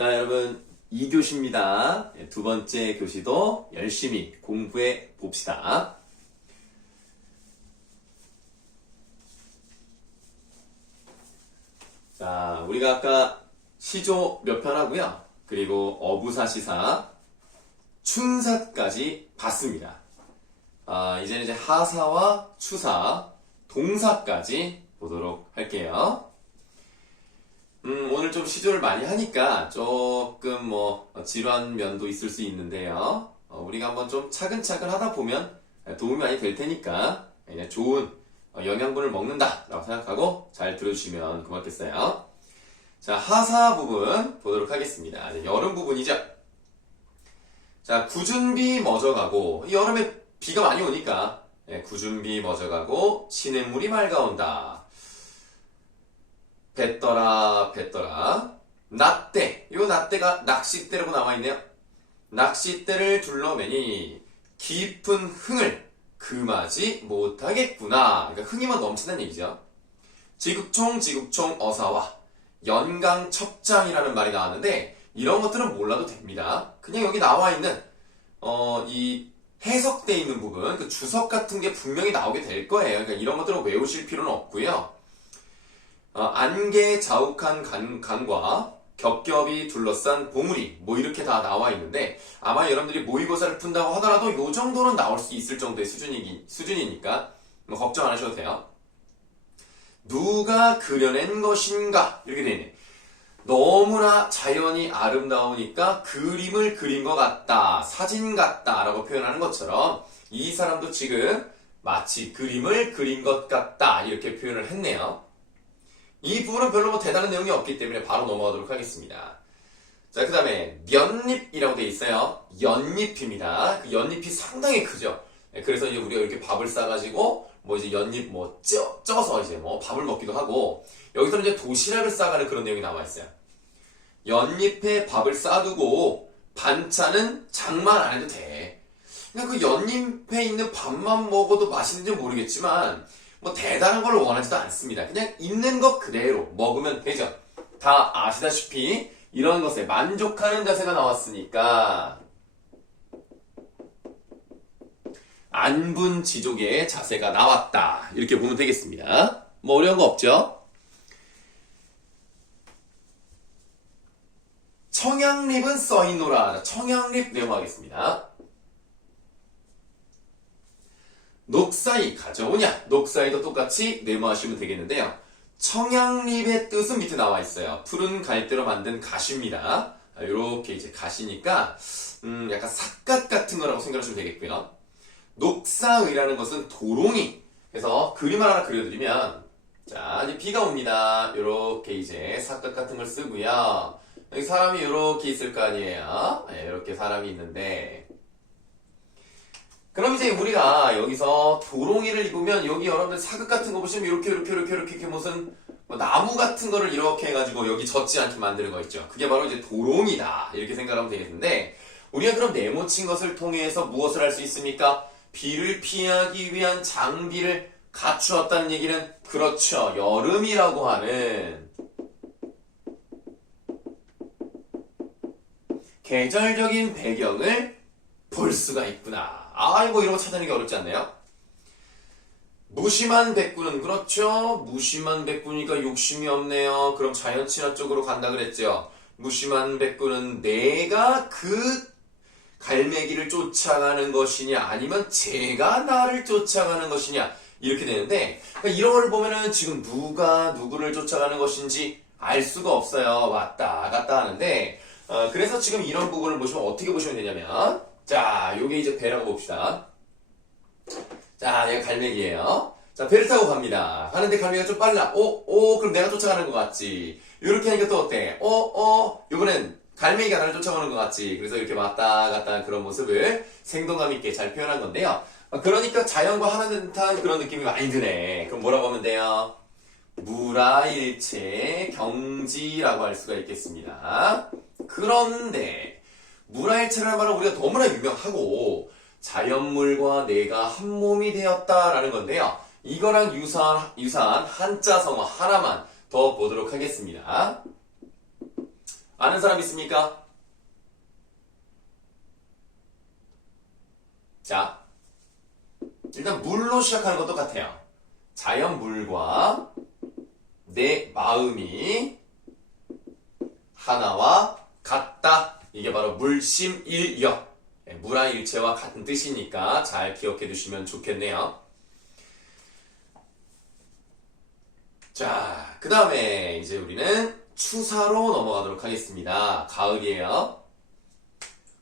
자, 여러분 2교시입니다. 두 번째 교시도 열심히 공부해 봅시다. 자, 우리가 아까 시조 몇 편 하고요. 그리고 어부사시사, 춘사까지 봤습니다. 이제는 이제 하사와 추사, 동사까지 보도록 할게요. 오늘 좀 시조를 많이 하니까 조금 지루한 면도 있을 수 있는데요. 우리가 한번 좀 차근차근 하다 보면 도움이 많이 될 테니까 그냥 좋은 영양분을 먹는다 라고 생각하고 잘 들어주시면 고맙겠어요. 자, 하사 부분 보도록 하겠습니다. 이제 여름 부분이죠. 자, 구준비 멎어가고 여름에 비가 많이 오니까 구준비 멎어가고 시냇물이 맑아온다. 뱉더라 뱉더라. 낫대, 요 낫대가 낚싯대라고 나와있네요. 낚싯대를 둘러매니 깊은 흥을 금하지 못하겠구나. 그러니까 흥이만 넘친다는 얘기죠. 지국총 지국총 어사와 연강첩장이라는 말이 나왔는데 이런 것들은 몰라도 됩니다. 그냥 여기 나와있는 이 해석되어 있는 부분, 그 주석 같은 게 분명히 나오게 될 거예요. 그러니까 이런 것들은 외우실 필요는 없고요. 안개 자욱한 강과 겹겹이 둘러싼 보물이 이렇게 다 나와 있는데 아마 여러분들이 모의고사를 푼다고 하더라도 요 정도는 나올 수 있을 정도의 수준이니까 걱정 안 하셔도 돼요. 누가 그려낸 것인가 이렇게 되어 있네. 너무나 자연이 아름다우니까 그림을 그린 것 같다, 사진 같다 라고 표현하는 것처럼 이 사람도 지금 마치 그림을 그린 것 같다 이렇게 표현을 했네요. 이 부분은 별로 대단한 내용이 없기 때문에 바로 넘어가도록 하겠습니다. 자, 그 다음에 연잎이라고 되어 있어요. 연잎입니다. 그 연잎이 상당히 크죠. 그래서 이제 우리가 이렇게 밥을 싸가지고 이제 연잎 쪄서 이제 밥을 먹기도 하고, 여기서는 이제 도시락을 싸가는 그런 내용이 나와 있어요. 연잎에 밥을 싸두고 반찬은 장만 안 해도 돼. 그냥 그 연잎에 있는 밥만 먹어도 맛있는지 모르겠지만 대단한 걸 원하지도 않습니다. 그냥 있는 것 그대로 먹으면 되죠. 다 아시다시피 이런 것에 만족하는 자세가 나왔으니까 안분지족의 자세가 나왔다 이렇게 보면 되겠습니다. 어려운 거 없죠? 청양립은 써있노라. 청양립 내용하겠습니다. 녹사이 가져오냐? 녹사이도 똑같이 네모하시면 되겠는데요. 청양립의 뜻은 밑에 나와 있어요. 푸른 갈대로 만든 가시입니다. 이렇게 이제 가시니까 약간 삿갓 같은 거라고 생각하시면 되겠고요. 녹사의라는 것은 도롱이. 그래서 그림을 하나 그려드리면, 자, 이제 비가 옵니다. 이렇게 이제 삿갓 같은 걸 쓰고요. 여기 사람이 이렇게 있을 거 아니에요. 이렇게 사람이 있는데. 그럼 이제 우리가 여기서 도롱이를 입으면 여기 여러분들 사극 같은 거 보시면 이렇게 무슨 나무 같은 거를 이렇게 해가지고 여기 젖지 않게 만드는 거 있죠. 그게 바로 이제 도롱이다. 이렇게 생각하면 되겠는데, 우리가 그럼 네모친 것을 통해서 무엇을 할 수 있습니까? 비를 피하기 위한 장비를 갖추었다는 얘기는, 그렇죠, 여름이라고 하는 계절적인 배경을 볼 수가 있구나. 이런 거 찾아내는 게 어렵지 않네요. 무심한 백구는, 그렇죠, 무심한 백구니까 욕심이 없네요. 그럼 자연친화 쪽으로 간다 그랬죠. 무심한 백구는 내가 그 갈매기를 쫓아가는 것이냐 아니면 제가 나를 쫓아가는 것이냐 이렇게 되는데, 그러니까 이런 걸 보면은 지금 누가 누구를 쫓아가는 것인지 알 수가 없어요. 왔다 갔다 하는데, 그래서 지금 이런 부분을 보시면 어떻게 보시면 되냐면, 자, 요게 이제 배라고 봅시다. 자, 얘가 갈매기예요. 자, 배를 타고 갑니다. 하는데 갈매기가 좀 빨라. 그럼 내가 쫓아가는 것 같지. 요렇게 하니까 또 어때? 요번엔 갈매기가 나를 쫓아가는 것 같지. 그래서 이렇게 왔다 갔다 하는 그런 모습을 생동감 있게 잘 표현한 건데요. 그러니까 자연과 하나는 듯한 그런 느낌이 많이 드네. 그럼 뭐라고 하면 돼요? 무라일체 경지라고 할 수가 있겠습니다. 그런데 무라일체라는 말은 우리가 너무나 유명하고 자연물과 내가 한 몸이 되었다라는 건데요. 이거랑 유사한 한자 성어 하나만 더 보도록 하겠습니다. 아는 사람 있습니까? 자, 일단 물로 시작하는 것도 같아요. 자연 물과 내 마음이 하나와 같다. 이게 바로 물심일역. 물화 일체와 같은 뜻이니까 잘 기억해 두시면 좋겠네요. 자, 그 다음에 이제 우리는 추사로 넘어가도록 하겠습니다. 가을이에요.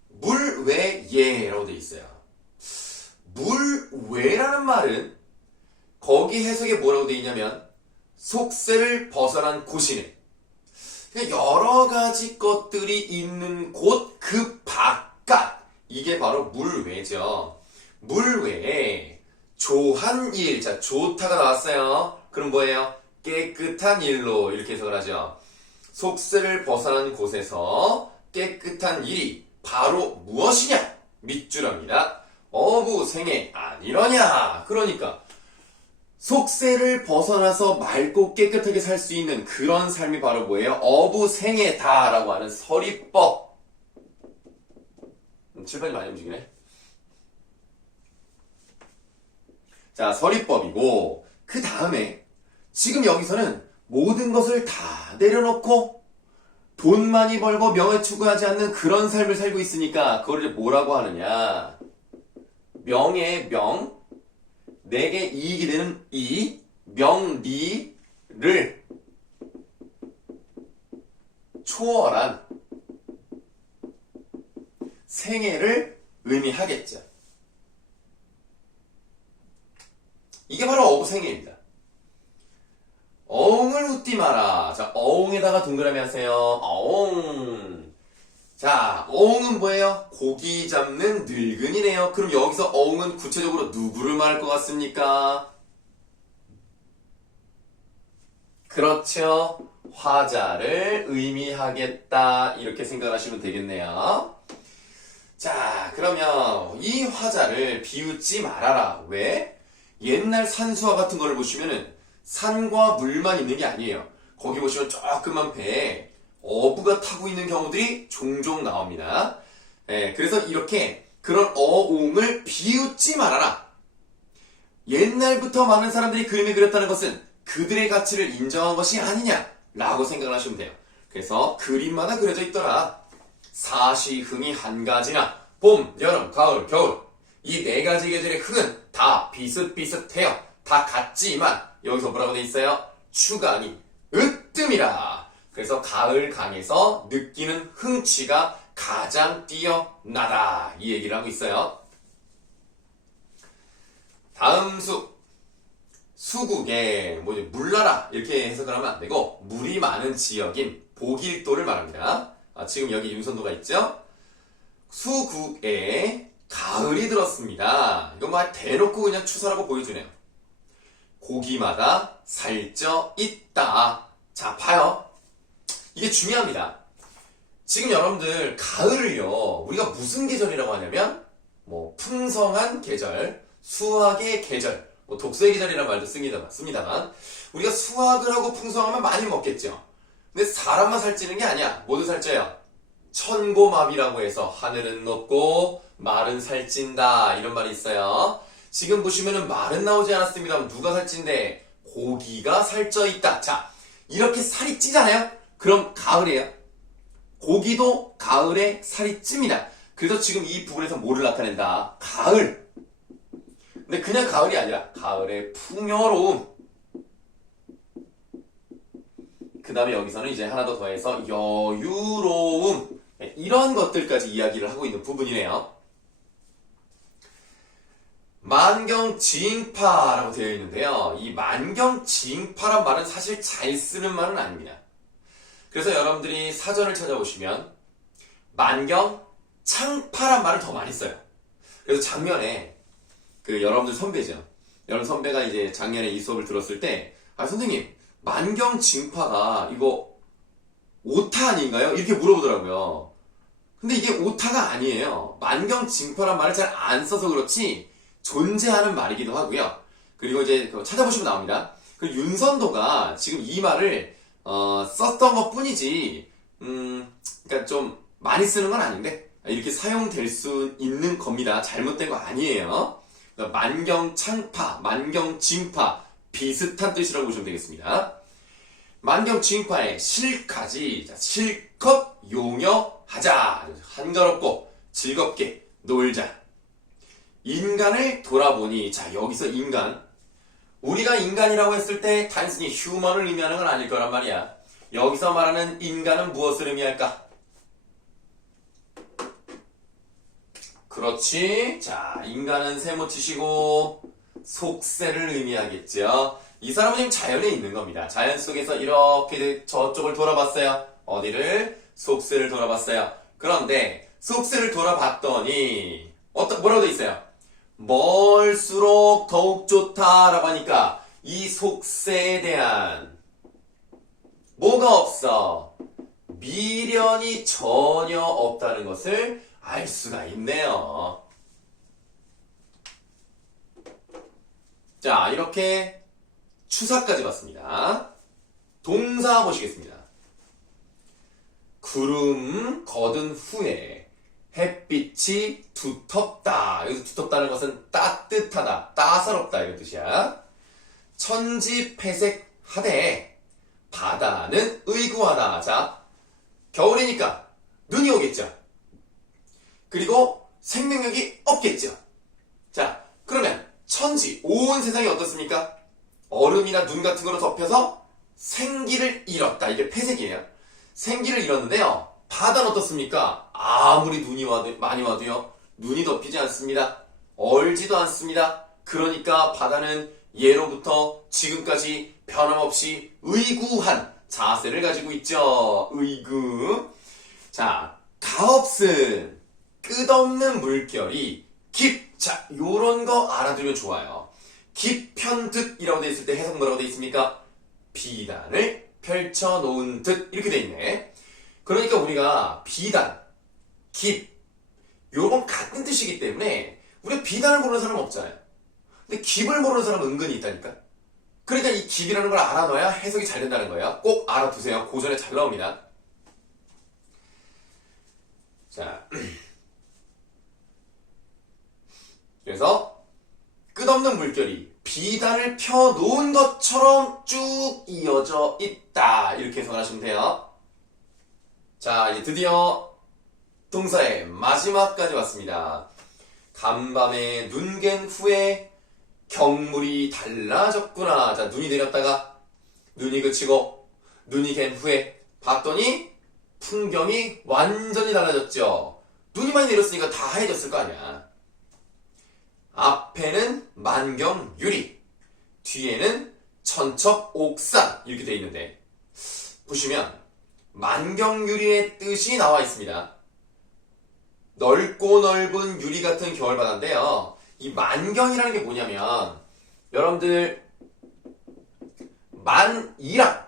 물외예라고 되어 있어요. 물외라는 말은 거기 해석에 뭐라고 되어 있냐면 속세를 벗어난 곳이네. 여러 가지 것들이 있는 곳 그 바깥, 이게 바로 물외죠. 물외에 조한 일, 자 좋다가 나왔어요. 그럼 뭐예요? 깨끗한 일로 이렇게 해석을 하죠. 속세를 벗어난 곳에서 깨끗한 일이 바로 무엇이냐? 밑줄합니다. 어부생애 아니러냐? 그러니까 속세를 벗어나서 맑고 깨끗하게 살 수 있는 그런 삶이 바로 뭐예요? 어부생애다라고 하는 서리법. 칠판이 많이 움직이네. 자, 서리법이고 그 다음에 지금 여기서는 모든 것을 다 내려놓고 돈 많이 벌고 명예 추구하지 않는 그런 삶을 살고 있으니까 그걸 이제 뭐라고 하느냐? 명예, 명, 내게 이익이 되는 이, 명리를 초월한 생애를 의미하겠죠. 이게 바로 어부생애입니다. 어흥을 웃지 마라. 자, 어흥에다가 동그라미 하세요. 어흥. 자, 어흥은 뭐예요? 고기 잡는 늙은이네요. 그럼 여기서 어흥은 구체적으로 누구를 말할 것 같습니까? 그렇죠. 화자를 의미하겠다. 이렇게 생각하시면 되겠네요. 자, 그러면 이 화자를 비웃지 말아라. 왜? 옛날 산수화 같은 걸 보시면은 산과 물만 있는 게 아니에요. 거기 보시면 조그만 배에 어부가 타고 있는 경우들이 종종 나옵니다. 그래서 이렇게 그런 어옹을 비웃지 말아라. 옛날부터 많은 사람들이 그림을 그렸다는 것은 그들의 가치를 인정한 것이 아니냐라고 생각을 하시면 돼요. 그래서 그림마다 그려져 있더라. 사시흥이 한 가지나 봄, 여름, 가을, 겨울 이 네 가지 계절의 흥은 다 비슷비슷해요. 다 같지만 여기서 뭐라고 돼 있어요? 추간이 으뜸이라. 그래서 가을 강에서 느끼는 흥취가 가장 뛰어나다. 이 얘기를 하고 있어요. 다음 수국에 물나라 이렇게 해석을 하면 안 되고 물이 많은 지역인 보길도를 말합니다. 지금 여기 윤선도가 있죠? 수국에 가을이 들었습니다. 이거 막 대놓고 그냥 추사라고 보여주네요. 고기마다 살쪄 있다. 자, 봐요. 이게 중요합니다. 지금 여러분들 가을을요, 우리가 무슨 계절이라고 하냐면 풍성한 계절, 수확의 계절, 독서의 계절이라는 말도 씁니다만 우리가 수확을 하고 풍성하면 많이 먹겠죠. 근데 사람만 살찌는 게 아니야. 모두 살쪄요. 천고마비라고 해서 하늘은 높고 말은 살찐다 이런 말이 있어요. 지금 보시면은 말은 나오지 않았습니다. 누가 살찐데? 고기가 살쪄 있다. 자, 이렇게 살이 찌잖아요? 그럼 가을이에요. 고기도 가을에 살이 찝니다. 그래서 지금 이 부분에서 뭐를 나타낸다? 가을. 근데 그냥 가을이 아니라 가을의 풍요로움. 그 다음에 여기서는 이제 하나 더 더해서 여유로움. 이런 것들까지 이야기를 하고 있는 부분이네요. 만경지잉파라고 되어 있는데요. 이 만경지잉파란 말은 사실 잘 쓰는 말은 아닙니다. 그래서 여러분들이 사전을 찾아보시면 만경창파란 말을 더 많이 써요. 그래서 작년에 여러분들 선배죠. 여러분 선배가 이제 작년에 이 수업을 들었을 때 선생님 만경징파가 이거 오타 아닌가요? 이렇게 물어보더라고요. 근데 이게 오타가 아니에요. 만경징파란 말을 잘 안 써서 그렇지 존재하는 말이기도 하고요. 그리고 이제 찾아보시면 나옵니다. 윤선도가 지금 이 말을 썼던 것 뿐이지 그러니까 좀 많이 쓰는 건 아닌데 이렇게 사용될 수 있는 겁니다. 잘못된 거 아니에요. 그러니까 만경창파, 만경징파 비슷한 뜻이라고 보시면 되겠습니다. 만경징파의 실까지 실컷 용여하자. 한가롭고 즐겁게 놀자. 인간을 돌아보니 자 여기서 인간 우리가 인간이라고 했을 때 단순히 휴먼을 의미하는 건 아닐 거란 말이야. 여기서 말하는 인간은 무엇을 의미할까? 그렇지. 자, 인간은 세모 치시고 속세를 의미하겠죠. 이 사람은 지금 자연에 있는 겁니다. 자연 속에서 이렇게 저쪽을 돌아봤어요. 어디를? 속세를 돌아봤어요. 그런데 속세를 돌아봤더니 뭐라고 돼 있어요? 멀수록 더욱 좋다라고 하니까 이 속세에 대한 뭐가 없어? 미련이 전혀 없다는 것을 알 수가 있네요. 자, 이렇게 추사까지 봤습니다. 동사 보시겠습니다. 구름 거둔 후에 햇빛이 두텁다. 여기서 두텁다는 것은 따뜻하다, 따사롭다 이런 뜻이야. 천지폐색하되 바다는 의구하다. 자, 겨울이니까 눈이 오겠죠. 그리고 생명력이 없겠죠. 자, 그러면 천지, 온 세상이 어떻습니까? 얼음이나 눈 같은 거로 덮여서 생기를 잃었다. 이게 폐색이에요. 생기를 잃었는데요. 바다는 어떻습니까? 아무리 눈이 많이 와도요. 눈이 덮이지 않습니다. 얼지도 않습니다. 그러니까 바다는 예로부터 지금까지 변함없이 의구한 자세를 가지고 있죠. 의구. 자, 가업슨 끝없는 물결이 자, 요런 거 알아두면 좋아요. 깊현듯이라고 돼 있을 때 해석 뭐라고 돼 있습니까? 비단을 펼쳐놓은 듯 이렇게 돼 있네. 그러니까 우리가 비단, 요건 같은 뜻이기 때문에 우리가 비단을 모르는 사람은 없잖아요. 근데 깊을 모르는 사람은 은근히 있다니까. 그러니까 이 깊이라는 걸 알아놔야 해석이 잘 된다는 거예요. 꼭 알아두세요. 고전에 잘 나옵니다. 자, 그래서 끝없는 물결이 비단을 펴놓은 것처럼 쭉 이어져 있다. 이렇게 해석을 하시면 돼요. 자, 이제 드디어 동사의 마지막까지 왔습니다. 간밤에 눈 갠 후에 경물이 달라졌구나. 자, 눈이 내렸다가 눈이 그치고 눈이 갠 후에 봤더니 풍경이 완전히 달라졌죠. 눈이 많이 내렸으니까 다 하얘졌을 거 아니야. 앞에는 만경유리, 뒤에는 천척옥산 이렇게 돼 있는데 보시면 만경유리의 뜻이 나와 있습니다. 넓고 넓은 유리 같은 겨울바다인데요. 이 만경이라는 게 뭐냐면 여러분들 만이랑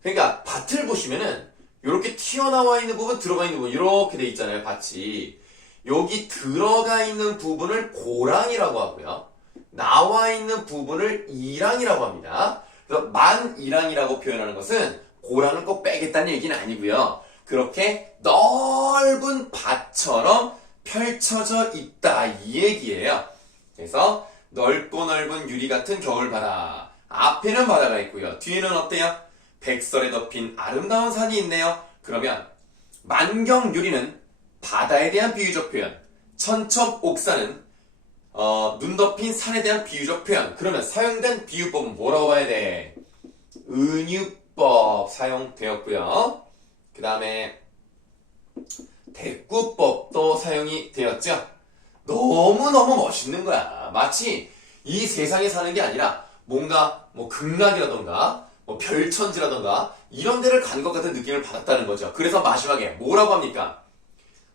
그러니까 밭을 보시면은 이렇게 튀어나와 있는 부분, 들어가 있는 부분 이렇게 돼 있잖아요. 밭이. 여기 들어가 있는 부분을 고랑이라고 하고요. 나와 있는 부분을 이랑이라고 합니다. 그래서 만이랑이라고 표현하는 것은 고랑을 꼭 빼겠다는 얘기는 아니고요. 그렇게 넓은 밭처럼 펼쳐져 있다 이 얘기예요. 그래서 넓고 넓은 유리 같은 겨울바다. 앞에는 바다가 있고요. 뒤에는 어때요? 백설에 덮인 아름다운 산이 있네요. 그러면 만경유리는 바다에 대한 비유적 표현, 천척옥산은 눈 덮인 산에 대한 비유적 표현. 그러면 사용된 비유법은 뭐라고 봐야 돼? 은유법 사용되었고요. 그 다음에 대꾸법도 사용이 되었죠. 너무너무 멋있는 거야. 마치 이 세상에 사는 게 아니라 뭔가 뭐 극락이라던가 뭐 별천지라던가 이런 데를 간 것 같은 느낌을 받았다는 거죠. 그래서 마지막에 뭐라고 합니까?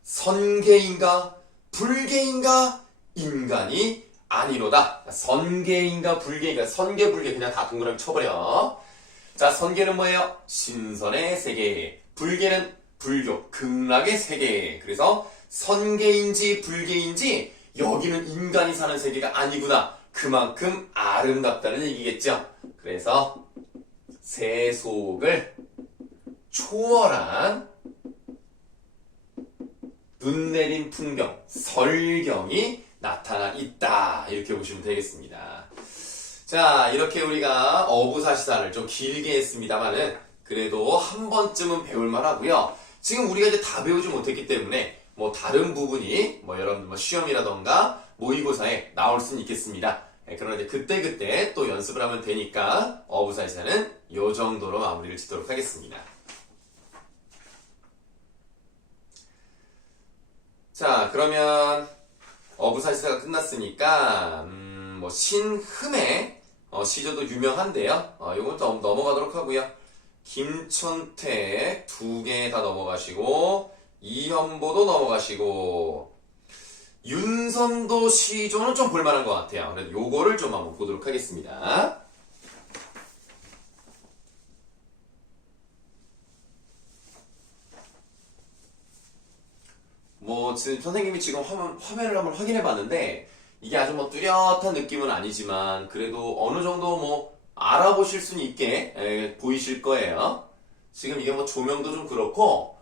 선계인가 불계인가 인간이 아니로다. 선계인가 불계인가, 선계 불계 그냥 다 동그라미 쳐버려. 자, 선계는 뭐예요? 신선의 세계, 불계는 불교 극락의 세계. 그래서 선계인지 불계인지 여기는 인간이 사는 세계가 아니구나. 그만큼 아름답다는 얘기겠죠. 그래서 세속을 초월한 눈 내린 풍경, 설경이 나타나 있다. 이렇게 보시면 되겠습니다. 자, 이렇게 우리가 어부사시사를 좀 길게 했습니다만은 그래도 한 번쯤은 배울만 하고요. 지금 우리가 이제 다 배우지 못했기 때문에 뭐 다른 부분이 뭐 여러분들 뭐 시험이라던가 모의고사에 나올 수는 있겠습니다. 그러나 이제 그때그때 또 연습을 하면 되니까 어부사시사는 요 정도로 마무리를 짓도록 하겠습니다. 자, 그러면 어부사시사가 끝났으니까 뭐 신흠의 시조도 유명한데요. 요건 좀 넘어가도록 하고요. 김천택 2개 다 넘어가시고 이현보도 넘어가시고 윤선도 시조는 좀 볼만한 것 같아요. 그래서 요거를 좀 한번 보도록 하겠습니다. 뭐 지금 선생님이 지금 화면을 한번 확인해 봤는데 이게 아주 뭐 뚜렷한 느낌은 아니지만 그래도 어느 정도 뭐 알아보실 수는 있게 보이실 거예요. 지금 이게 뭐 조명도 좀 그렇고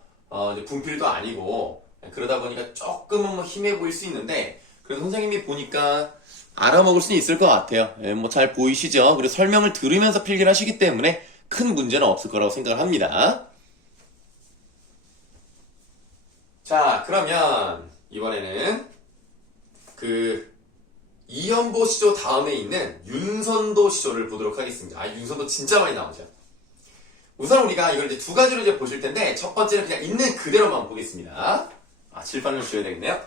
이제 분필도 아니고 그러다 보니까 조금은 뭐 힘해 보일 수 있는데 그래도 선생님이 보니까 알아먹을 수는 있을 것 같아요. 뭐 잘 보이시죠? 그리고 설명을 들으면서 필기를 하시기 때문에 큰 문제는 없을 거라고 생각을 합니다. 자, 그러면 이번에는 그 이현보 시조 다음에 있는 윤선도 시조를 보도록 하겠습니다. 윤선도 진짜 많이 나오죠. 우선 우리가 이걸 이제 두 가지로 이제 보실 텐데 첫 번째는 그냥 있는 그대로만 보겠습니다. 칠판을 좀 줘야 되겠네요.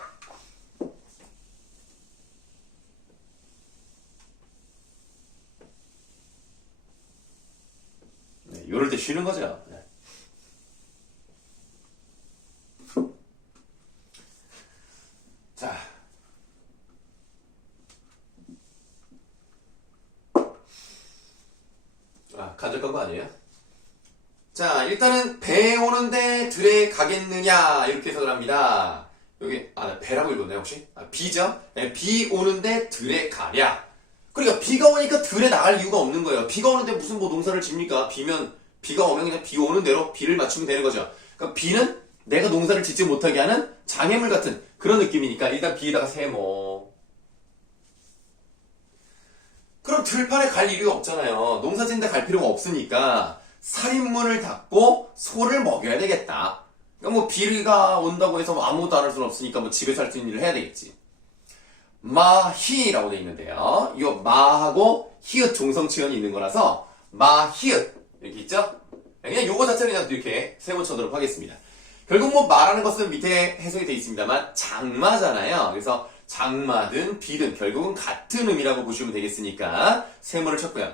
네, 요럴 때 쉬는 거죠. 네. 자. 간접한 거 아니에요? 자, 일단은 배 오는데 들에 가겠느냐 이렇게 해석을 합니다. 여기 배라고 읽었나요 혹시? 비죠? 네, 비 오는데 들에 가랴. 그러니까 비가 오니까 들에 나갈 이유가 없는 거예요. 비가 오는데 무슨 뭐 농사를 집니까? 비가 오면 그냥 비 오는 대로 비를 맞추면 되는 거죠. 그러니까 비는 내가 농사를 짓지 못하게 하는 장애물 같은 그런 느낌이니까 일단 비에다가 세모. 그럼 들판에 갈 이유가 없잖아요. 농사 짓는데 갈 필요가 없으니까 살인문을 닫고 소를 먹여야 되겠다. 그러니까 뭐 비가 온다고 해서 뭐 아무것도 안 할 수는 없으니까 뭐 집에서 할 수 있는 일을 해야 되겠지. 마히라고 되어 있는데요. 이 마하고 히읗 종성치연이 있는 거라서 마히읗 이렇게 있죠? 그냥 요거 자체를 그냥 이렇게 세모 쳐도록 하겠습니다. 결국 뭐 말하는 것은 밑에 해석이 되어 있습니다만 장마잖아요. 그래서 장마든 비든 결국은 같은 의미라고 보시면 되겠으니까 세모를 쳤고요.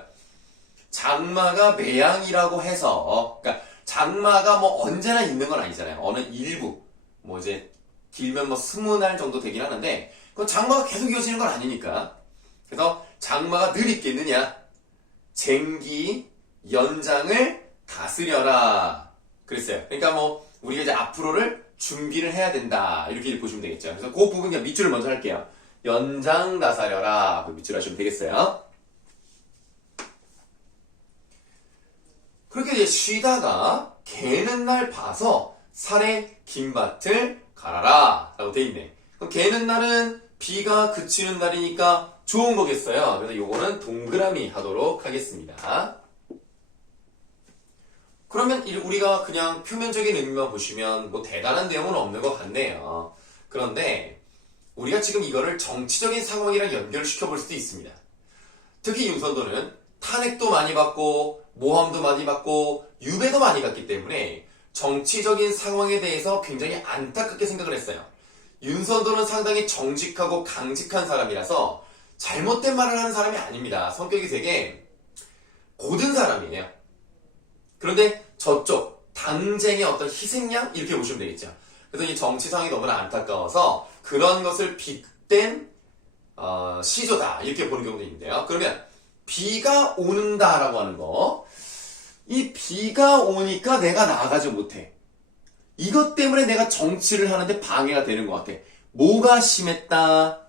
장마가 매양이라고 해서 그러니까 장마가 뭐 언제나 있는 건 아니잖아요. 어느 일부 뭐 이제 길면 뭐 20날 정도 되긴 하는데 그 장마가 계속 이어지는 건 아니니까. 그래서 장마가 늘 있겠느냐? 쟁기 연장을 다스려라 그랬어요. 그러니까 뭐 우리가 이제 앞으로를 준비를 해야 된다 이렇게 보시면 되겠죠. 그래서 그 부분 그냥 밑줄을 먼저 할게요. 연장 다스려라 그 밑줄 하시면 되겠어요. 그렇게 이제 쉬다가 개는 날 봐서 산에 김밭을 갈아라 라고 돼 있네. 그럼 개는 날은 비가 그치는 날이니까 좋은 거겠어요. 그래서 요거는 동그라미 하도록 하겠습니다. 그러면 우리가 그냥 표면적인 의미만 보시면 뭐 대단한 내용은 없는 것 같네요. 그런데 우리가 지금 이거를 정치적인 상황이랑 연결시켜 볼 수도 있습니다. 특히 윤선도는 탄핵도 많이 받고 모함도 많이 받고 유배도 많이 갔기 때문에 정치적인 상황에 대해서 굉장히 안타깝게 생각을 했어요. 윤선도는 상당히 정직하고 강직한 사람이라서 잘못된 말을 하는 사람이 아닙니다. 성격이 되게 고든 사람이에요. 그런데 저쪽 당쟁의 어떤 희생양 이렇게 보시면 되겠죠. 그래서 이 정치 상황이 너무나 안타까워서 그런 것을 빗댄 시조다 이렇게 보는 경우도 있는데요. 그러면 비가 오는다라고 하는 거, 이 비가 오니까 내가 나아가지 못해. 이것 때문에 내가 정치를 하는데 방해가 되는 것 같아. 뭐가 심했다?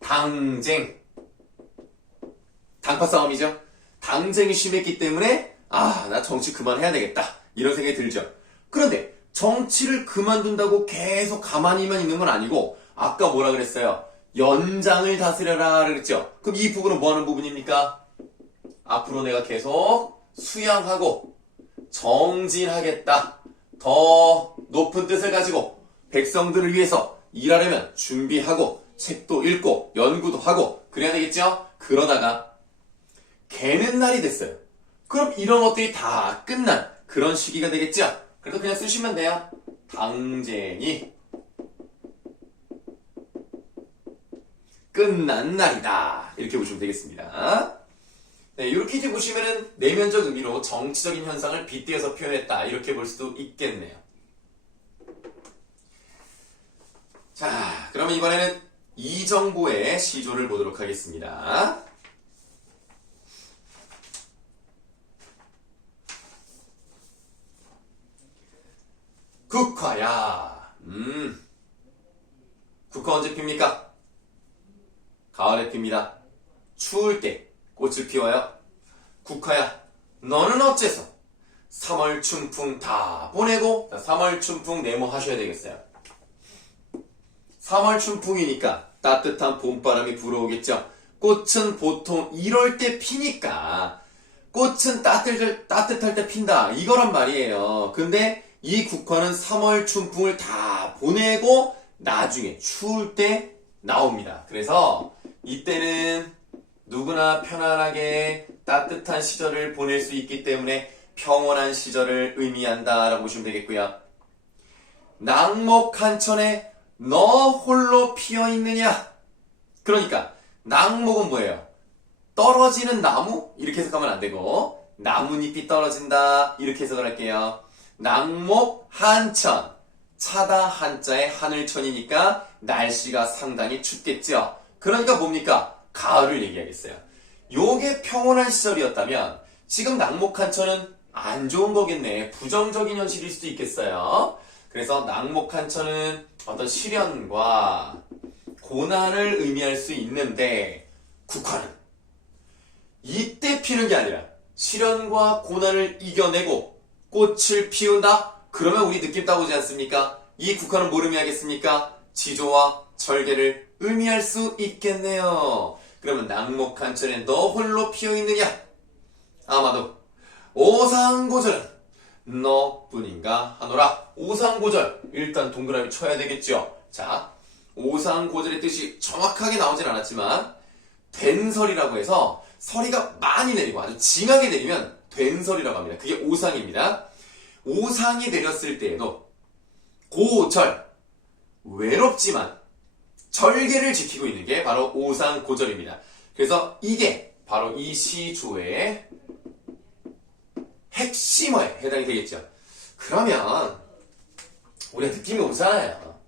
당쟁. 당파 싸움이죠. 당쟁이 심했기 때문에 나 정치 그만해야 되겠다. 이런 생각이 들죠. 그런데 정치를 그만둔다고 계속 가만히만 있는 건 아니고 아까 뭐라 그랬어요? 연장을 다스려라 그랬죠? 그럼 이 부분은 뭐 하는 부분입니까? 앞으로 내가 계속 수양하고 정진하겠다. 더 높은 뜻을 가지고 백성들을 위해서 일하려면 준비하고 책도 읽고 연구도 하고 그래야 되겠죠? 그러다가 개는 날이 됐어요. 그럼 이런 것들이 다 끝난 그런 시기가 되겠죠? 그래서 그냥 쓰시면 돼요. 당쟁이 끝난 날이다. 이렇게 보시면 되겠습니다. 네, 이렇게 이제 보시면은 내면적 의미로 정치적인 현상을 빗대어서 표현했다. 이렇게 볼 수도 있겠네요. 자, 그러면 이번에는 이정보의 시조를 보도록 하겠습니다. 국화야. 국화 언제 핍니까? 가을에 핍니다. 추울 때 꽃을 피워요. 국화야, 너는 어째서 3월 춘풍 다 보내고 3월 춘풍 네모하셔야 되겠어요. 3월 춘풍이니까 따뜻한 봄바람이 불어오겠죠. 꽃은 보통 이럴 때 피니까 꽃은 따뜻할 때 핀다 이거란 말이에요. 근데 이 국화는 3월 춘풍을 다 보내고 나중에 추울 때 나옵니다. 그래서 이때는 누구나 편안하게 따뜻한 시절을 보낼 수 있기 때문에 평온한 시절을 의미한다라고 보시면 되겠고요. 낙목한천에 너 홀로 피어있느냐? 그러니까 낙목은 뭐예요? 떨어지는 나무? 이렇게 해석하면 안 되고 나뭇잎이 떨어진다 이렇게 해석을 할게요. 낙목한천 차다 한자에 하늘천이니까 날씨가 상당히 춥겠죠. 그러니까 뭡니까? 가을을 얘기하겠어요. 요게 평온한 시절이었다면 지금 낙목한천은 안 좋은 거겠네. 부정적인 현실일 수도 있겠어요. 그래서 낙목한천은 어떤 시련과 고난을 의미할 수 있는데 국화는 이때 피는 게 아니라 시련과 고난을 이겨내고 꽃을 피운다? 그러면 우리 느낌 따오지 않습니까? 이 국화는 뭘 의미하겠습니까? 지조와 절개를 의미할 수 있겠네요. 그러면 낙목한천에 너 홀로 피어있느냐? 아마도 오상고절은 너뿐인가 하노라. 오상고절 일단 동그라미 쳐야 되겠죠. 자, 오상고절의 뜻이 정확하게 나오진 않았지만 된설이라고 해서 서리가 많이 내리고 아주 징하게 내리면 된설이라고 합니다. 그게 오상입니다. 오상이 내렸을 때에도 고절 외롭지만 절개를 지키고 있는 게 바로 오상고절입니다. 그래서 이게 바로 이 시조의 핵심어에 해당이 되겠죠. 그러면 우리가 느낌이 오잖아요.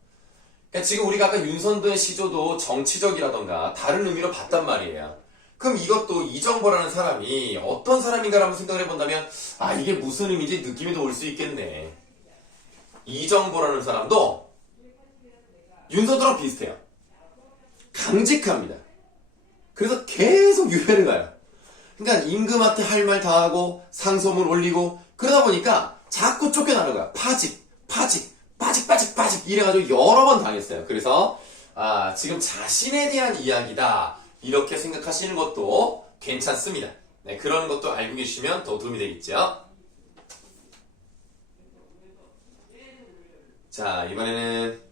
그러니까 지금 우리가 아까 윤선도의 시조도 정치적이라던가 다른 의미로 봤단 말이에요. 그럼 이것도 이정보라는 사람이 어떤 사람인가라고 생각을 해본다면 아 이게 무슨 의미인지 느낌이 더 올 수 있겠네. 이정보라는 사람도 윤선도랑 비슷해요. 강직합니다. 그래서 계속 유배를 가요. 그러니까 임금한테 할 말 다 하고 상소문 올리고 그러다 보니까 자꾸 쫓겨나는 거야. 파직 이래가지고 여러 번 당했어요. 그래서 지금 자신에 대한 이야기다 이렇게 생각하시는 것도 괜찮습니다. 네, 그런 것도 알고 계시면 더 도움이 되겠죠. 자, 이번에는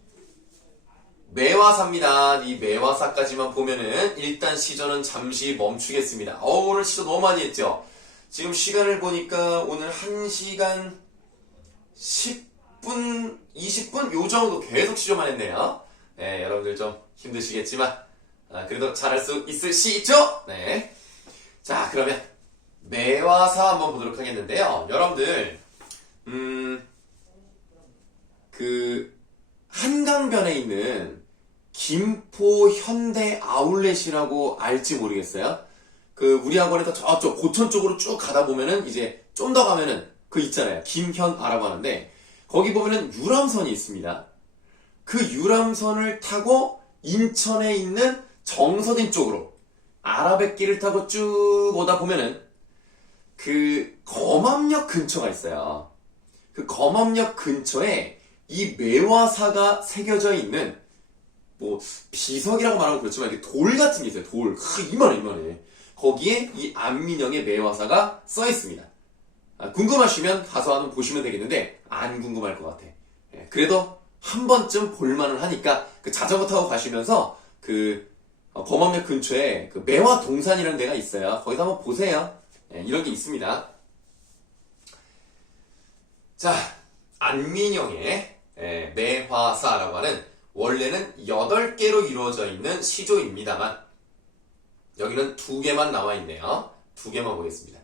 매화사입니다. 이 매화사까지만 보면은 일단 시전은 잠시 멈추겠습니다. 오늘 시전 너무 많이 했죠? 지금 시간을 보니까 오늘 1시간 10분, 20분? 요 정도 계속 시전만 했네요. 네, 여러분들 좀 힘드시겠지만 그래도 잘할 수 있으시죠? 네. 자, 그러면 매화사 한번 보도록 하겠는데요. 여러분들 한강변에 있는 김포 현대 아울렛이라고 알지 모르겠어요. 우리 학원에서 저쪽 고천 쪽으로 쭉 가다 보면은 이제 좀 더 가면은 있잖아요. 김현아라고 하는데 거기 보면은 유람선이 있습니다. 그 유람선을 타고 인천에 있는 정서진 쪽으로 아라뱃길을 타고 쭉 오다 보면은 검암역 근처가 있어요. 그 검업역 근처에 이 매화사가 새겨져 있는 뭐 비석이라고 말하면 그렇지만 이게 돌 같은 게 있어요. 돌. 이만해. 거기에 이 안민영의 매화사가 써 있습니다. 궁금하시면 가서 한번 보시면 되겠는데 안 궁금할 것 같아. 그래도 한 번쯤 볼만은 하니까 그 자전거 타고 가시면서 그 검암역 근처에 그 매화 동산이라는 데가 있어요. 거기서 한번 보세요. 이런 게 있습니다. 자, 안민영의 매화사라고 하는 원래는 8개로 이루어져 있는 시조입니다만 여기는 2개만 나와 있네요. 2개만 보겠습니다.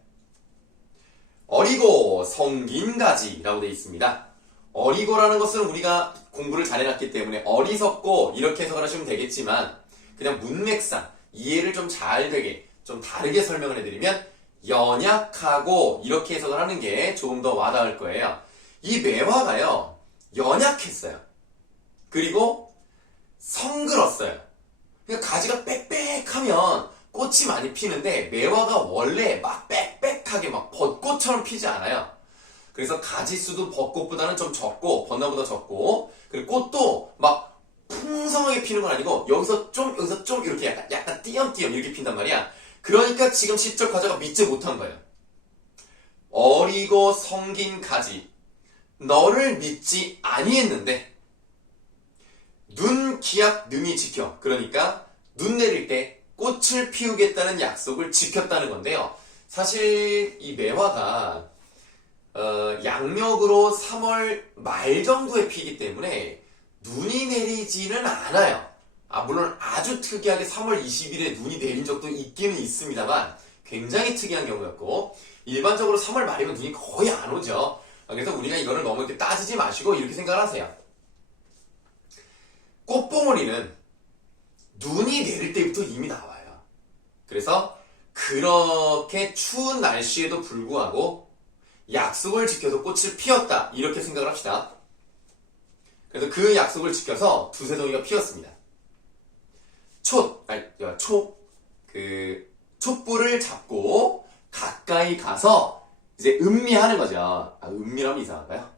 어리고 성긴가지라고 되어 있습니다. 어리고라는 것은 우리가 공부를 잘 해놨기 때문에 어리석고 이렇게 해석을 하시면 되겠지만 그냥 문맥상 이해를 좀 잘 되게 좀 다르게 설명을 해드리면 연약하고 이렇게 해석을 하는 게 조금 더 와닿을 거예요. 이 매화가요 연약했어요. 그리고 성글었어요. 그러니까 가지가 빽빽하면 꽃이 많이 피는데 매화가 원래 막 빽빽하게 막 벚꽃처럼 피지 않아요. 그래서 가지수도 벚꽃보다는 좀 적고 벚나보다 적고 그리고 꽃도 막 풍성하게 피는 건 아니고 여기서 좀 이렇게 약간 띄엄띄엄 이렇게 핀단 말이야. 그러니까 지금 시적 과자가 믿지 못한 거예요. 어리고 성긴 가지 너를 믿지 아니했는데 눈 기약 능히 지켜. 그러니까 눈 내릴 때 꽃을 피우겠다는 약속을 지켰다는 건데요. 사실 이 매화가 양력으로 3월 말 정도에 피기 때문에 눈이 내리지는 않아요. 물론 아주 특이하게 3월 20일에 눈이 내린 적도 있기는 있습니다만 굉장히 특이한 경우였고 일반적으로 3월 말이면 눈이 거의 안 오죠. 그래서 우리가 이거를 너무 이렇게 따지지 마시고 이렇게 생각을 하세요. 꽃봉오리는 눈이 내릴 때부터 이미 나와요. 그래서 그렇게 추운 날씨에도 불구하고 약속을 지켜서 꽃을 피웠다. 이렇게 생각을 합시다. 그래서 그 약속을 지켜서 두세 송이가 피었습니다. 촛불을 잡고 가까이 가서 이제 음미하는 거죠. 음미라면 이상한가요?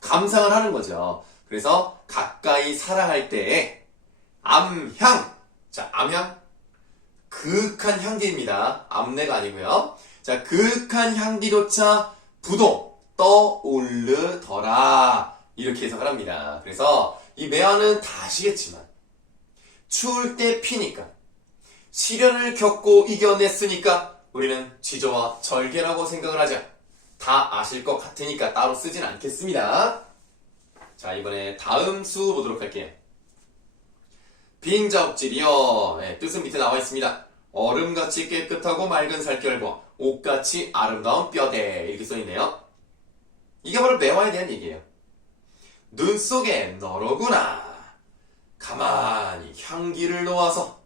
감상을 하는 거죠. 그래서 가까이 사랑할 때에 암향. 자, 암향. 그윽한 향기입니다. 암내가 아니고요. 자, 그윽한 향기조차 부동 떠오르더라. 이렇게 해석을 합니다. 그래서 이 매화는 다 아시겠지만 추울 때 피니까 시련을 겪고 이겨냈으니까 우리는 지저와 절개라고 생각을 하자. 다 아실 것 같으니까 따로 쓰진 않겠습니다. 자, 이번에 다음 수 보도록 할게요. 빈자업질이요. 뜻은 밑에 나와 있습니다. 얼음같이 깨끗하고 맑은 살결과 옷같이 아름다운 뼈대 이렇게 써있네요. 이게 바로 매화에 대한 얘기예요. 눈 속에 너로구나. 가만히 향기를 놓아서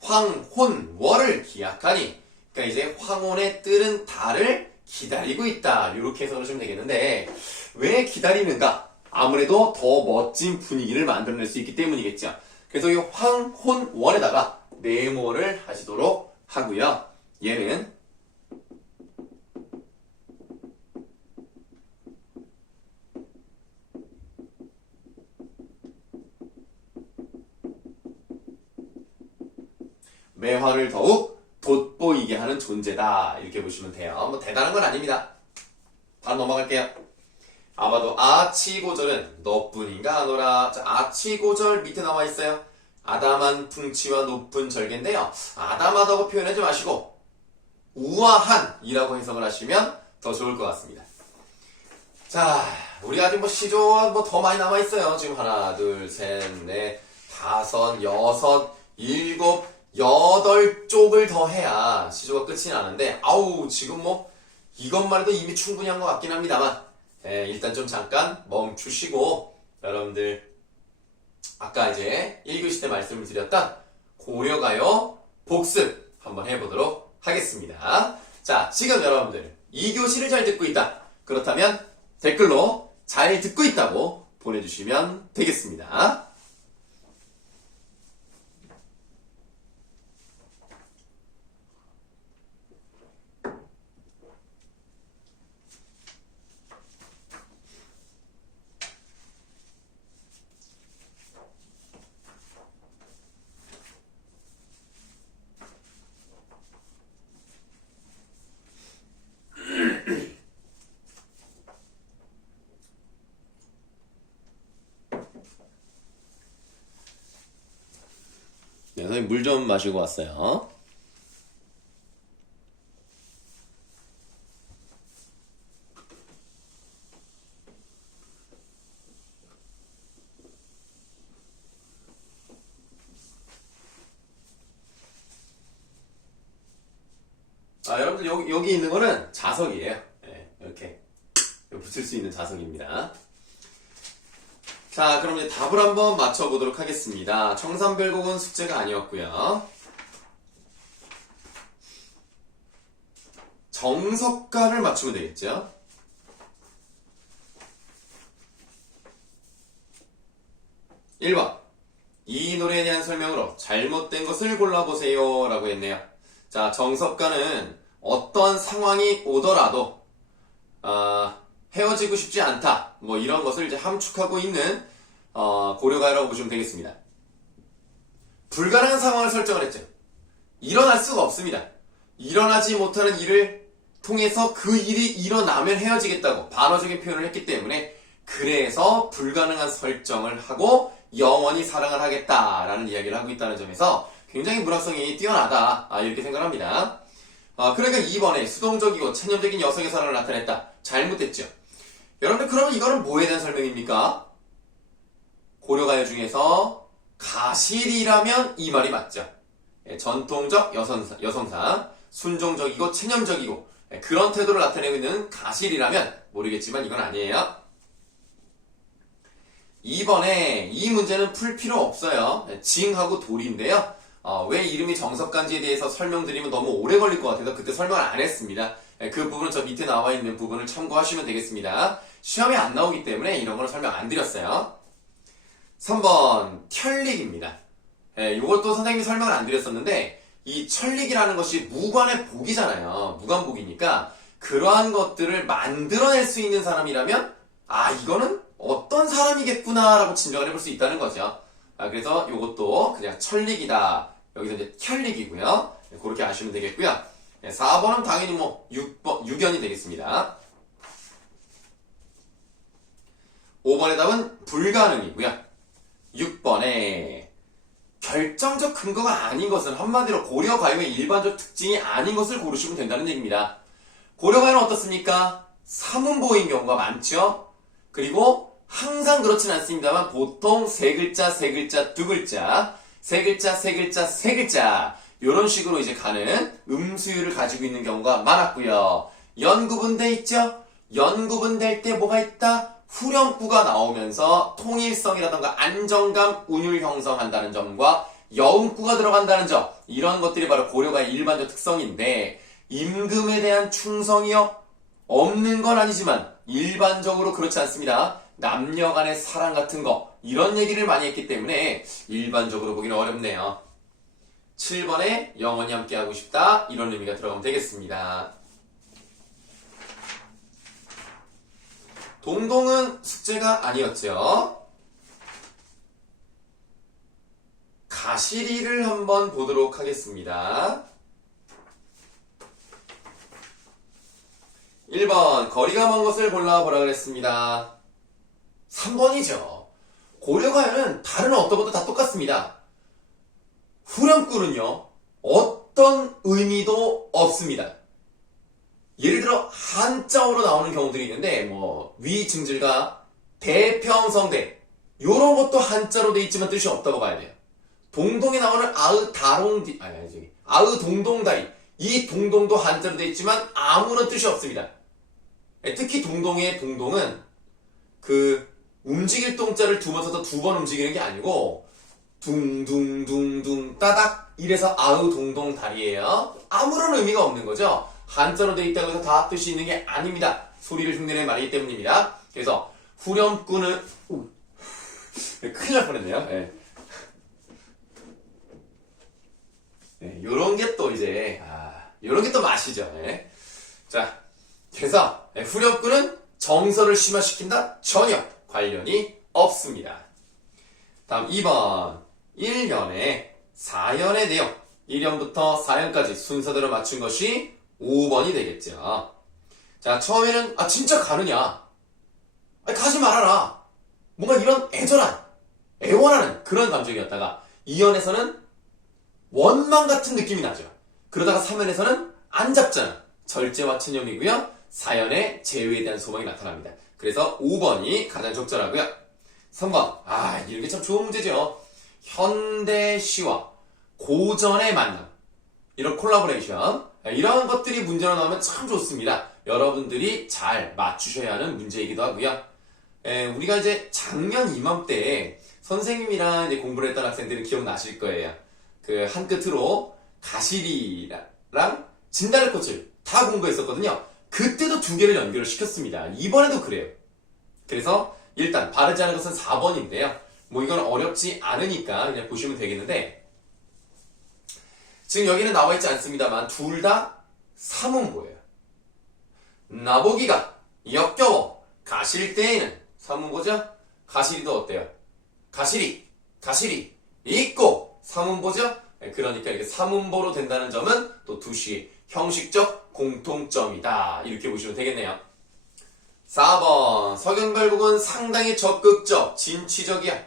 황혼월을 기약하니 그러니까 이제 황혼에 뜨는 달을 기다리고 있다. 이렇게 해석을 하시면 되겠는데 왜 기다리는가? 아무래도 더 멋진 분위기를 만들어낼 수 있기 때문이겠죠. 그래서 이 황혼월에다가 네모를 하시도록 하고요. 얘는 매화를 더욱 돋보이게 하는 존재다. 이렇게 보시면 돼요. 뭐 대단한 건 아닙니다. 바로 넘어갈게요. 아마도 아치고절은 너뿐인가 하노라. 자, 아치고절 밑에 나와 있어요. 아담한 풍치와 높은 절개인데요. 아담하다고 표현하지 마시고 우아한이라고 해석을 하시면 더 좋을 것 같습니다. 자, 우리 아직 뭐 시조가 뭐 더 많이 남아 있어요. 지금 하나, 둘, 셋, 넷, 다섯, 여섯, 일곱, 8쪽을 더 해야 시조가 끝이 나는데 지금 뭐 이것만 해도 이미 충분히 한 것 같긴 합니다만 일단 좀 잠깐 멈추시고 여러분들 아까 이제 1교시 때 말씀을 드렸던 고려가요 복습 한번 해보도록 하겠습니다. 자, 지금 여러분들 2교시를 잘 듣고 있다. 그렇다면 댓글로 잘 듣고 있다고 보내주시면 되겠습니다. 물 좀 마시고 왔어요. 여러분들 여기 있는 거는 자석이에요. 네, 이렇게 붙일 수 있는 자석입니다. 자, 그럼 이제 답을 한번 맞춰보도록 하겠습니다. 청산별곡은 숙제가 아니었고요. 정석가를 맞추면 되겠죠. 1번. 이 노래에 대한 설명으로 잘못된 것을 골라보세요 라고 했네요. 자, 정석가는 어떤 상황이 오더라도 헤어지고 싶지 않다 뭐 이런 것을 이제 함축하고 있는 고려가라고 보시면 되겠습니다. 불가능한 상황을 설정을 했죠. 일어날 수가 없습니다. 일어나지 못하는 일을 통해서 그 일이 일어나면 헤어지겠다고 반어적인 표현을 했기 때문에 그래서 불가능한 설정을 하고 영원히 사랑을 하겠다라는 이야기를 하고 있다는 점에서 굉장히 문학성이 뛰어나다 이렇게 생각합니다. 그러니까 2번에 수동적이고 체념적인 여성의 사랑을 나타냈다. 잘못됐죠. 여러분들 그러면 이거는 뭐에 대한 설명입니까? 고려가요 중에서 가실이라면 이 말이 맞죠. 전통적 여성상, 순종적이고 체념적이고 그런 태도를 나타내고 있는 가실이라면 모르겠지만 이건 아니에요. 2번에 이 문제는 풀 필요 없어요. 징하고 돌인데요. 왜 이름이 정석간지에 대해서 설명드리면 너무 오래 걸릴 것 같아서 그때 설명을 안 했습니다. 그 부분은 저 밑에 나와 있는 부분을 참고하시면 되겠습니다. 시험에 안 나오기 때문에 이런 거는 설명 안 드렸어요. 3번 혈릭입니다. 이것도 선생님이 설명을 안 드렸었는데 이 천릭이라는 것이 무관의 복이잖아요. 무관복이니까 그러한 것들을 만들어낼 수 있는 사람이라면 이거는 어떤 사람이겠구나 라고 짐작을 해볼 수 있다는 거죠. 그래서 이것도 그냥 천릭이다. 여기서 이제 혈릭이고요. 그렇게 아시면 되겠고요. 4번은 당연히 뭐 6연이 되겠습니다. 5번의 답은 불가능이고요. 6번에 결정적 근거가 아닌 것은 한마디로 고려가요의 일반적 특징이 아닌 것을 고르시면 된다는 얘기입니다. 고려가요는 어떻습니까? 사문보인 경우가 많죠? 그리고 항상 그렇진 않습니다만 보통 세 글자, 세 글자, 두 글자, 세 글자, 세 글자, 세 글자 이런 식으로 이제 가는 음수율을 가지고 있는 경우가 많았고요. 연구분돼 있죠? 연구분될 때 뭐가 있다? 후렴구가 나오면서 통일성이라던가 안정감, 운율 형성한다는 점과 여음구가 들어간다는 점 이런 것들이 바로 고려가의 일반적 특성인데 임금에 대한 충성이요? 없는 건 아니지만 일반적으로 그렇지 않습니다. 남녀 간의 사랑 같은 거 이런 얘기를 많이 했기 때문에 일반적으로 보기는 어렵네요. 7번에 영원히 함께하고 싶다 이런 의미가 들어가면 되겠습니다. 동동은 숙제가 아니었죠. 가시리를 한번 보도록 하겠습니다. 1번 거리가 먼 것을 골라보라 그랬습니다. 3번이죠. 고려가요는 다른 어떤 것도 다 똑같습니다. 후렴구는요 어떤 의미도 없습니다. 예를 들어 한자어로 나오는 경우들이 있는데 뭐 위증질과 대평성대 요런 것도 한자로 돼 있지만 뜻이 없다고 봐야 돼요. 동동에 나오는 아의 동동다리 이 동동도 한자로 돼 있지만 아무런 뜻이 없습니다. 특히 동동의 동동은 그 움직일 동자를 두 번 써서 두 번 움직이는 게 아니고 둥둥둥둥 따닥 이래서 아의 동동다리예요. 아무런 의미가 없는 거죠. 한자로 돼 있다고 해서 다 뜻이 있는 게 아닙니다. 소리를 흉내내는 말이기 때문입니다. 그래서 후렴구는 큰일 날 뻔했네요. 요런 게 또 이제 요런 게 또 맛이죠. 자, 그래서 후렴구는 정서를 심화시킨다? 전혀 관련이 없습니다. 다음 2번 1연의 4연의 내용 1연부터 4연까지 순서대로 맞춘 것이 5번이 되겠죠. 자, 처음에는 진짜 가느냐? 가지 말아라. 뭔가 이런 애절한 애원하는 그런 감정이었다가 2연에서는 원망 같은 느낌이 나죠. 그러다가 3연에서는 안 잡잖아. 절제와 체념이고요. 4연의 제외에 대한 소망이 나타납니다. 그래서 5번이 가장 적절하고요. 3번, 이런 게 참 좋은 문제죠. 현대시와 고전의 만남, 이런 콜라보레이션, 이런 것들이 문제로 나오면 참 좋습니다. 여러분들이 잘 맞추셔야 하는 문제이기도 하고요. 우리가 이제 작년 이맘때에 선생님이랑 이제 공부를 했던 학생들은 기억나실 거예요. 그 한 끝으로 가시리랑 진달래꽃을 다 공부했었거든요. 그때도 두 개를 연결을 시켰습니다. 이번에도 그래요. 그래서 일단 바르지 않은 것은 4번인데요. 뭐 이건 어렵지 않으니까 그냥 보시면 되겠는데, 지금 여기는 나와 있지 않습니다만 둘 다 사문보예요. 나보기가 역겨워 가실 때에는 사문보죠. 가시리도 어때요? 가시리 있고 사문보죠. 그러니까 이렇게 사문보로 된다는 점은 또 두시 형식적 공통점이다, 이렇게 보시면 되겠네요. 4번, 서경별곡은 상당히 적극적, 진취적이야.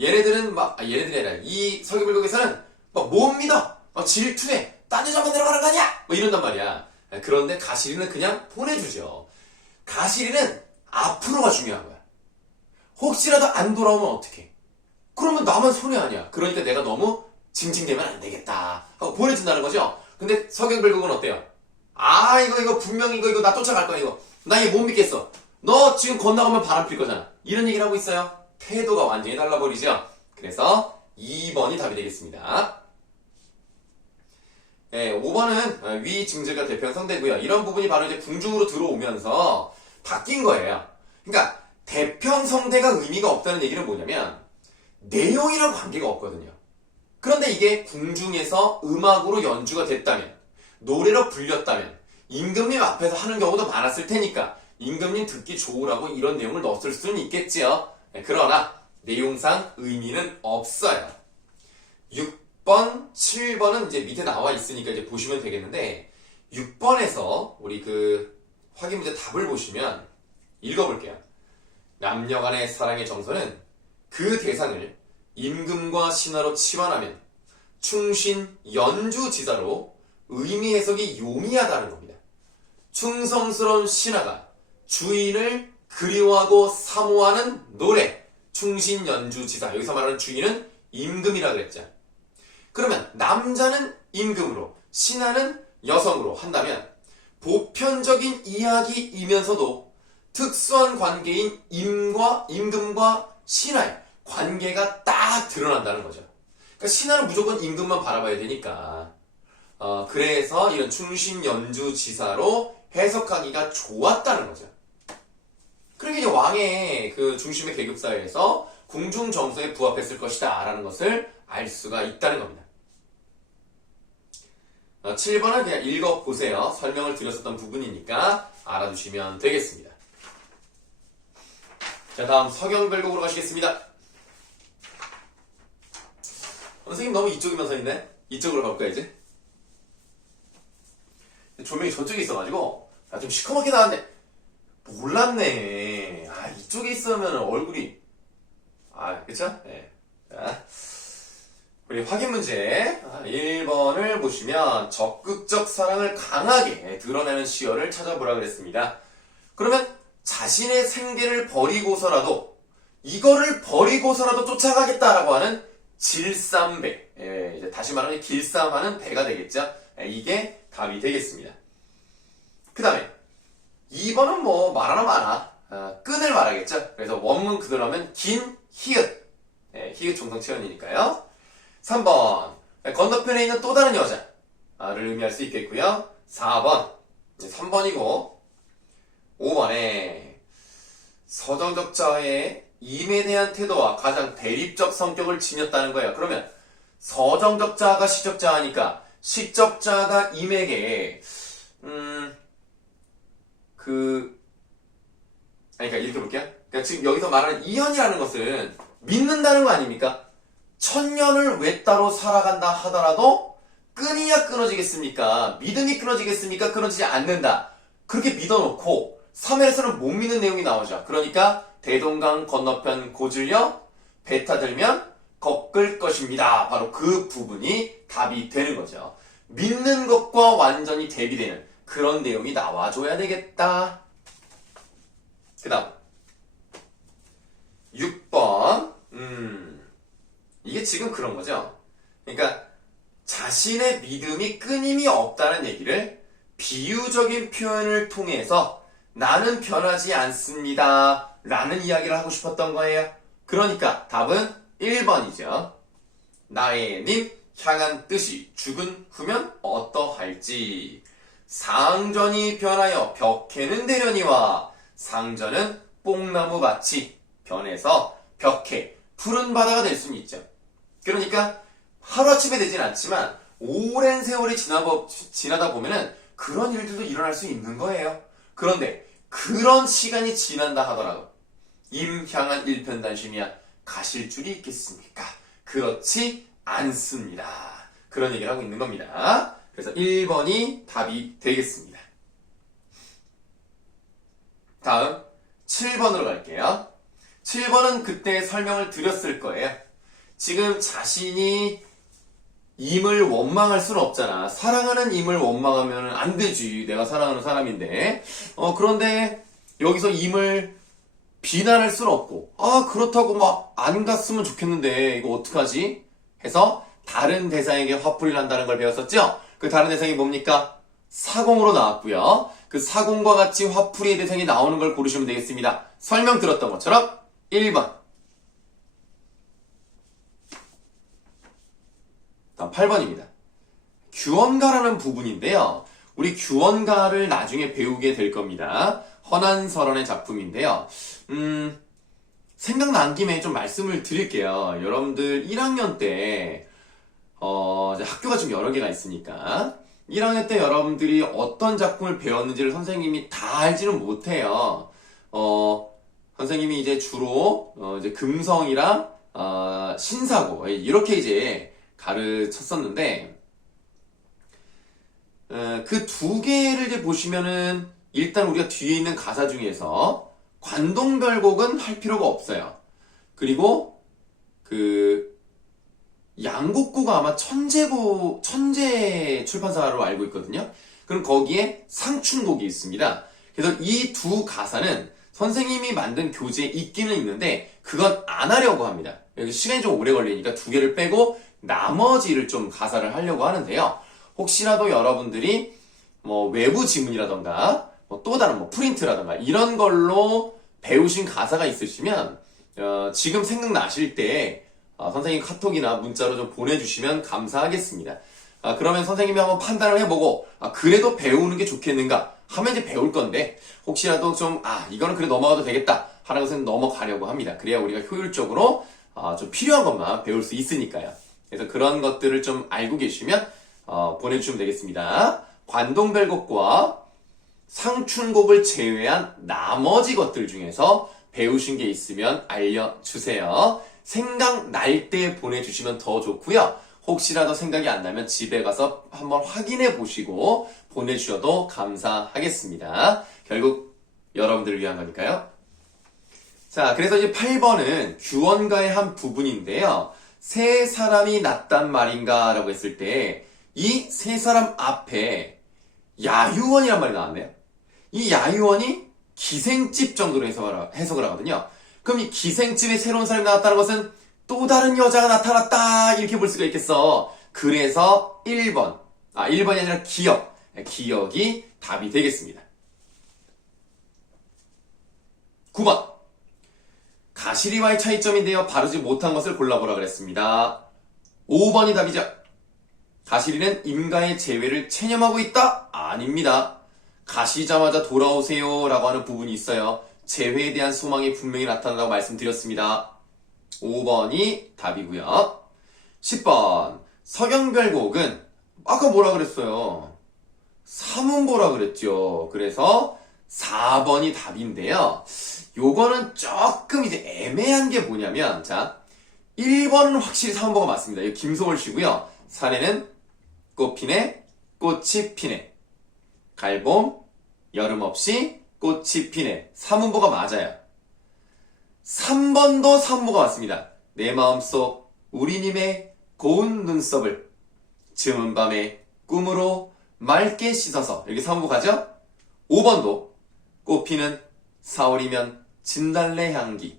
얘네들이 아니라 이 서경별곡에서는 못 믿어, 질투해, 딴 여자만 들어가는 거 아니야, 이런단 말이야. 그런데 가시리는 그냥 보내주죠. 가시리는 앞으로가 중요한 거야. 혹시라도 안 돌아오면 어떡해? 그러면 나만 손해 아니야. 그러니까 내가 너무 징징대면 안 되겠다 하고 보내준다는 거죠. 근데 서경별곡은 어때요? 이거 분명히 이거 나 쫓아갈 거야, 이거. 나 얘 못 믿겠어. 너 지금 건너가면 바람 필 거잖아. 이런 얘기를 하고 있어요. 태도가 완전히 달라버리죠. 그래서 2번이 답이 되겠습니다. 5번은 위증제가 대표성되고요. 이런 부분이 바로 이제 궁중으로 들어오면서 바뀐 거예요. 그러니까 대평성대가 의미가 없다는 얘기는 뭐냐면 내용이랑 관계가 없거든요. 그런데 이게 궁중에서 음악으로 연주가 됐다면, 노래로 불렸다면 임금님 앞에서 하는 경우도 많았을 테니까 임금님 듣기 좋으라고 이런 내용을 넣었을 수는 있겠지요. 그러나 내용상 의미는 없어요. 6번, 7번은 이제 밑에 나와 있으니까 이제 보시면 되겠는데, 6번에서 우리 그 확인 문제 답을 보시면 읽어볼게요. 남녀간의 사랑의 정서는 그 대상을 임금과 신하로 치환하면 충신 연주지사로 의미 해석이 용이하다는 겁니다. 충성스러운 신하가 주인을 그리워하고 사모하는 노래, 충신 연주지사. 여기서 말하는 주인은 임금이라 그랬죠. 그러면 남자는 임금으로, 신하는 여성으로 한다면 보편적인 이야기이면서도 특수한 관계인 임금과 신하의 관계가 딱 드러난다는 거죠. 그러니까 신하는 무조건 임금만 바라봐야 되니까 그래서 이런 충신 연주지사로 해석하기가 좋았다는 거죠. 그러니까 이제 왕의 그 중심의 계급사회에서 궁중 정서에 부합했을 것이다 라는 것을 알 수가 있다는 겁니다. 7번은 그냥 읽어보세요. 설명을 드렸었던 부분이니까 알아두시면 되겠습니다. 자, 다음 서경별곡으로 가시겠습니다. 선생님 너무 이쪽이면 서 있네? 이쪽으로 바꿔야지. 조명이 저쪽에 있어가지고 좀 시커멓게 나왔는데 몰랐네. 이쪽에 있으면 얼굴이 그쵸? 네. 자, 우리 확인 문제 1번을 보시면 적극적 사랑을 강하게 드러내는 시어를 찾아보라 그랬습니다. 그러면 자신의 생계를 버리고서라도, 이거를 버리고서라도 쫓아가겠다라고 하는 질삼배, 이제 다시 말하면 길쌈하는 배가 되겠죠. 이게 답이 되겠습니다. 그 다음에 2번은 뭐 말하나 마나 끈을 말하겠죠. 그래서 원문 그대로 하면 긴 히읗, 히읗 종성체언이니까요. 3번, 건너편에 있는 또 다른 여자를 의미할 수 있겠고요. 4번, 3번이고 5번에 서정적자의 임에 대한 태도와 가장 대립적 성격을 지녔다는 거예요. 그러면 서정적자가 시적자하니까 시적자가 임에게 그러니까 읽어볼게요. 그러니까 지금 여기서 말하는 이연이라는 것은 믿는다는 거 아닙니까? 천년을 외따로 살아간다 하더라도 끈이야 끊어지겠습니까? 믿음이 끊어지겠습니까? 끊어지지 않는다. 그렇게 믿어놓고 3회에서는 못 믿는 내용이 나오죠. 그러니까 대동강 건너편 고질려 배 타들면 겪을 것입니다. 바로 그 부분이 답이 되는 거죠. 믿는 것과 완전히 대비되는 그런 내용이 나와줘야 되겠다. 그 다음 6번 이게 지금 그런 거죠. 그러니까 자신의 믿음이 끊임이 없다는 얘기를 비유적인 표현을 통해서 나는 변하지 않습니다 라는 이야기를 하고 싶었던 거예요. 그러니까 답은 1번이죠. 나의 님 향한 뜻이 죽은 후면 어떠할지. 상전이 변하여 벽해는 되려니와 상전은 뽕나무 밭이 변해서 벽해 푸른 바다가 될 수는 있죠. 그러니까 하루아침에 되진 않지만 오랜 세월이 지나다 보면은 그런 일들도 일어날 수 있는 거예요. 그런데 그런 시간이 지난다 하더라도 임향한 일편단심이야 가실 줄이 있겠습니까? 그렇지 않습니다. 그런 얘기를 하고 있는 겁니다. 그래서 1번이 답이 되겠습니다. 다음 7번으로 갈게요. 7번은 그때 설명을 드렸을 거예요. 지금 자신이 임을 원망할 수는 없잖아. 사랑하는 임을 원망하면 안 되지. 내가 사랑하는 사람인데. 그런데 여기서 임을 비난할 수는 없고, 그렇다고 막 안 갔으면 좋겠는데 이거 어떡하지? 해서 다른 대상에게 화풀이를 한다는 걸 배웠었죠? 그 다른 대상이 뭡니까? 사공으로 나왔고요. 그 사공과 같이 화풀이의 대상이 나오는 걸 고르시면 되겠습니다. 설명 들었던 것처럼 1번. 다음 8번입니다. 규언가라는 부분인데요. 우리 규언가를 나중에 배우게 될 겁니다. 허난설원의 작품인데요. 생각난 김에 좀 말씀을 드릴게요. 여러분들 1학년 때 이제 학교가 좀 여러 개가 있으니까 1학년 때 여러분들이 어떤 작품을 배웠는지를 선생님이 다 알지는 못해요. 선생님이 이제 주로 이제 금성이랑 신사고 이렇게 이제 가르쳤었는데 그 두 개를 이제 보시면은 일단 우리가 뒤에 있는 가사 중에서 관동별곡은 할 필요가 없어요. 그리고 그 양곡고가 아마 천재 출판사로 알고 있거든요. 그럼 거기에 상춘곡이 있습니다. 그래서 이 두 가사는 선생님이 만든 교재에 있기는 있는데 그건 안 하려고 합니다. 여기 시간이 좀 오래 걸리니까 두 개를 빼고 나머지를 좀 가사를 하려고 하는데요. 혹시라도 여러분들이 뭐 외부 지문이라던가 또 다른 프린트라던가 이런 걸로 배우신 가사가 있으시면 지금 생각나실 때 선생님 카톡이나 문자로 좀 보내주시면 감사하겠습니다. 그러면 선생님이 한번 판단을 해보고 그래도 배우는 게 좋겠는가 하면 이제 배울 건데 혹시라도 좀 이거는 그래 넘어가도 되겠다 하는 것은 넘어가려고 합니다. 그래야 우리가 효율적으로 좀 필요한 것만 배울 수 있으니까요. 그래서 그런 것들을 좀 알고 계시면 보내주시면 되겠습니다. 관동별곡과 상춘곡을 제외한 나머지 것들 중에서 배우신 게 있으면 알려주세요. 생각날 때 보내주시면 더 좋고요. 혹시라도 생각이 안 나면 집에 가서 한번 확인해 보시고 보내주셔도 감사하겠습니다. 결국 여러분들을 위한 거니까요. 자, 그래서 이제 8번은 규언가의 한 부분인데요. 세 사람이 났단 말인가 라고 했을 때 이 세 사람 앞에 야유원이란 말이 나왔네요. 이 야유원이 기생집 정도로 해석을 하거든요. 그럼 이 기생집에 새로운 사람이 나왔다는 것은 또 다른 여자가 나타났다 이렇게 볼 수가 있겠어. 그래서 1번 1번이 아니라 기억이 답이 되겠습니다. 9번 가시리와의 차이점인데요. 바르지 못한 것을 골라보라 그랬습니다. 5번이 답이죠. 가시리는 임가의 재회를 체념하고 있다? 아닙니다. 가시자마자 돌아오세요 라고 하는 부분이 있어요. 재회에 대한 소망이 분명히 나타난다고 말씀드렸습니다. 5번이 답이고요. 10번 서경별곡은 아까 뭐라 그랬어요? 사문보라 그랬죠. 그래서 4번이 답인데요. 요거는 조금 이제 애매한 게 뭐냐면 자 1번은 확실히 사문보가 맞습니다. 이거 김소월 씨고요. 사내는 꽃피네 꽃이 피네 갈봄 여름 없이 꽃이 피네 사문보가 맞아요. 3번도 사문보가 맞습니다. 내 마음속 우리님의 고운 눈썹을 즈문 밤에 꿈으로 맑게 씻어서 이렇게 3부 가죠? 5번도 꽃피는 4월이면 진달래 향기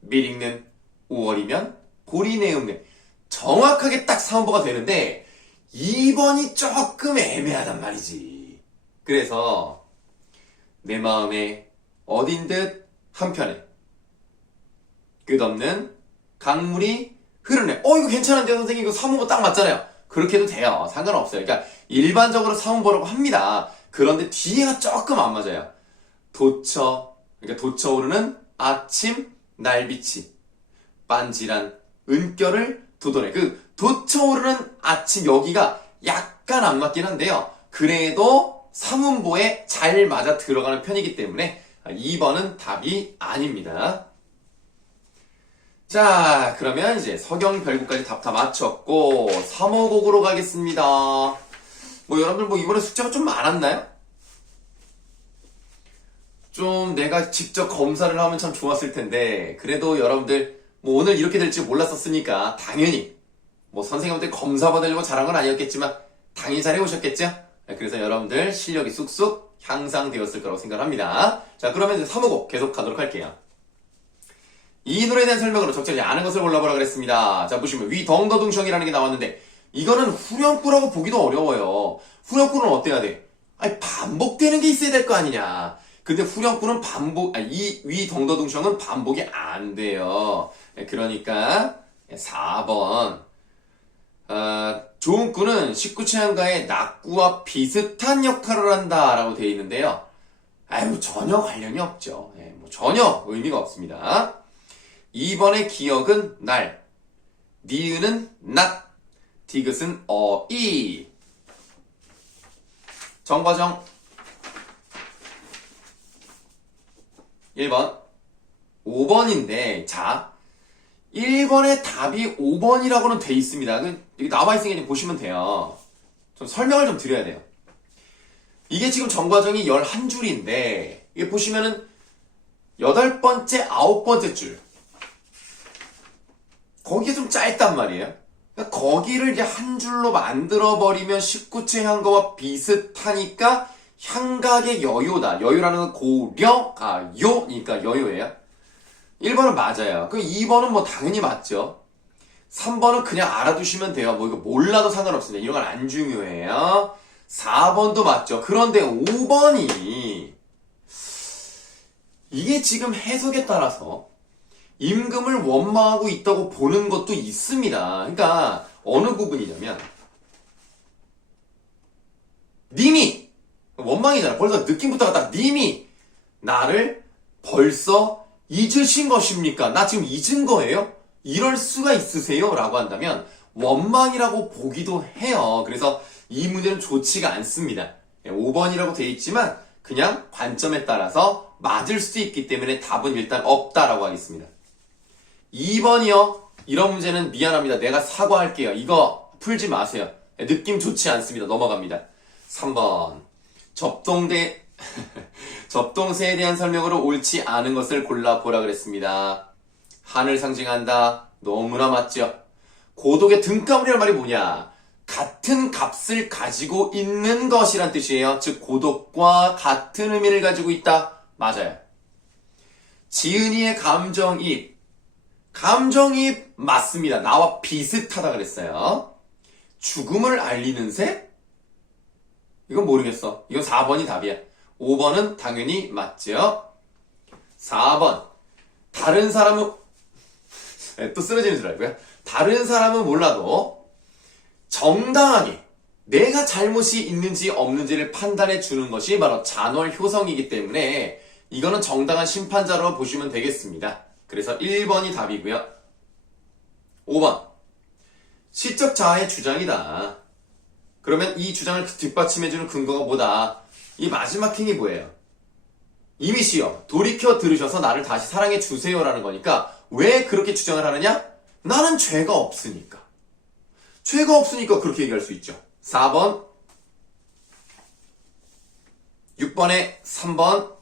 밀익는 5월이면 보리내음내 정확하게 딱 3번가 되는데 2번이 조금 애매하단 말이지. 그래서 내 마음에 어딘 듯 한편에 끝없는 강물이 흐르네. 이거 괜찮은데요 선생님? 이거 3번가 딱 맞잖아요. 그렇게 해도 돼요. 상관없어요. 그러니까 일반적으로 3번보라고 합니다. 그런데 뒤에가 조금 안 맞아요. 그러니까 돋쳐오르는 아침 날빛이 빤질한 은결을 돋워내. 그 돋쳐오르는 아침 여기가 약간 안 맞긴 한데요. 그래도 삼음보에 잘 맞아 들어가는 편이기 때문에 2번은 답이 아닙니다. 자, 그러면 이제 서경별구까지 답 다 맞췄고 3호곡으로 가겠습니다. 여러분들 이번에 숙제가 좀 많았나요? 좀 내가 직접 검사를 하면 참 좋았을 텐데 그래도 여러분들 오늘 이렇게 될지 몰랐었으니까 당연히 선생님한테 검사 받으려고 잘한 건 아니었겠지만 당연히 잘 해오셨겠죠? 그래서 여러분들 실력이 쑥쑥 향상되었을 거라고 생각합니다. 자, 그러면 이제 3호곡 계속 가도록 할게요. 이 노래에 대한 설명으로 적절히 아는 것을 골라보라 그랬습니다. 자, 보시면 위덩더둥성이라는 게 나왔는데 이거는 후렴구라고 보기도 어려워요. 후렴구는 어때야 돼? 반복되는 게 있어야 될 거 아니냐. 근데 후렴구는 이 위덩더둥성은 반복이 안 돼요. 그러니까 4번 조은구는 19채향가의 낙구와 비슷한 역할을 한다라고 되어 있는데요. 전혀 관련이 없죠. 전혀 의미가 없습니다. 2번의 기억은 날, 니은은 낮, 디귿은 어이. 정과정 1번 5번인데 자 1번의 답이 5번이라고는 돼 있습니다. 여기 나와 있으니까 보시면 돼요. 좀 설명을 좀 드려야 돼요. 이게 지금 정과정이 11줄인데 이게 보시면은 8번째, 9번째 줄 거기에 좀 짧단 말이에요. 그러니까 거기를 이제 한 줄로 만들어버리면 19채 향가와 비슷하니까 향각의 여요다. 여요라는 건 요니까 여요예요. 1번은 맞아요. 그럼 2번은 당연히 맞죠. 3번은 그냥 알아두시면 돼요. 이거 몰라도 상관없습니다. 이런 건 안 중요해요. 4번도 맞죠. 그런데 5번이 이게 지금 해석에 따라서 임금을 원망하고 있다고 보는 것도 있습니다. 그러니까 어느 부분이냐면 님이 원망이잖아. 벌써 느낌부터가 딱 님이 나를 벌써 잊으신 것입니까? 나 지금 잊은 거예요? 이럴 수가 있으세요? 라고 한다면 원망이라고 보기도 해요. 그래서 이 문제는 좋지가 않습니다. 5번이라고 되어 있지만 그냥 관점에 따라서 맞을 수 있기 때문에 답은 일단 없다라고 하겠습니다. 2번이요. 이런 문제는 미안합니다. 내가 사과할게요. 이거 풀지 마세요. 느낌 좋지 않습니다. 넘어갑니다. 3번. 접동세에 대한 설명으로 옳지 않은 것을 골라보라 그랬습니다. 한을 상징한다. 너무나 맞죠? 고독의 등가물이라는 말이 뭐냐? 같은 값을 가지고 있는 것이란 뜻이에요. 즉 고독과 같은 의미를 가지고 있다. 맞아요. 지은이의 감정이입 맞습니다. 나와 비슷하다 그랬어요. 죽음을 알리는 새? 이건 모르겠어. 이건 4번이 답이야. 5번은 당연히 맞죠. 4번. 다른 사람은 또 쓰러지는 줄 알고요. 다른 사람은 몰라도 정당하게 내가 잘못이 있는지 없는지를 판단해 주는 것이 바로 잔월효성이기 때문에 이거는 정당한 심판자로 보시면 되겠습니다. 그래서 1번이 답이고요. 5번. 시적 자아의 주장이다. 그러면 이 주장을 뒷받침해주는 근거가 뭐다? 이 마지막 행이 뭐예요? 이미시여 돌이켜 들으셔서 나를 다시 사랑해 주세요라는 거니까 왜 그렇게 주장을 하느냐? 나는 죄가 없으니까. 죄가 없으니까 그렇게 얘기할 수 있죠. 4번 6번에 3번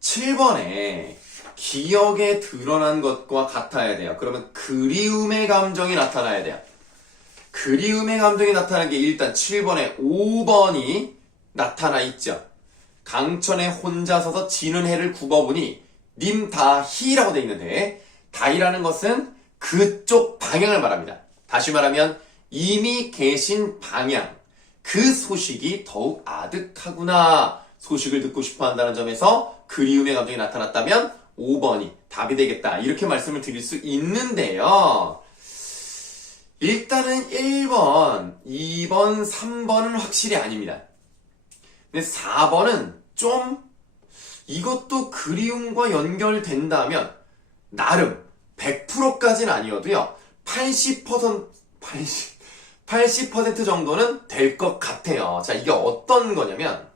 7번에 기억에 드러난 것과 같아야 돼요. 그러면 그리움의 감정이 나타나야 돼요. 그리움의 감정이 나타난 게 일단 7번에 5번이 나타나 있죠. 강천에 혼자 서서 지는 해를 굽어보니 님 다희라고 되어 있는데 다희라는 것은 그쪽 방향을 말합니다. 다시 말하면 이미 계신 방향, 그 소식이 더욱 아득하구나 소식을 듣고 싶어 한다는 점에서 그리움의 감정이 나타났다면 5번이 답이 되겠다 이렇게 말씀을 드릴 수 있는데요. 일단은 1번, 2번, 3번은 확실히 아닙니다. 근데 4번은 좀 이것도 그리움과 연결된다면 나름 100%까지는 아니어도요. 80% 정도는 될 것 같아요. 자, 이게 어떤 거냐면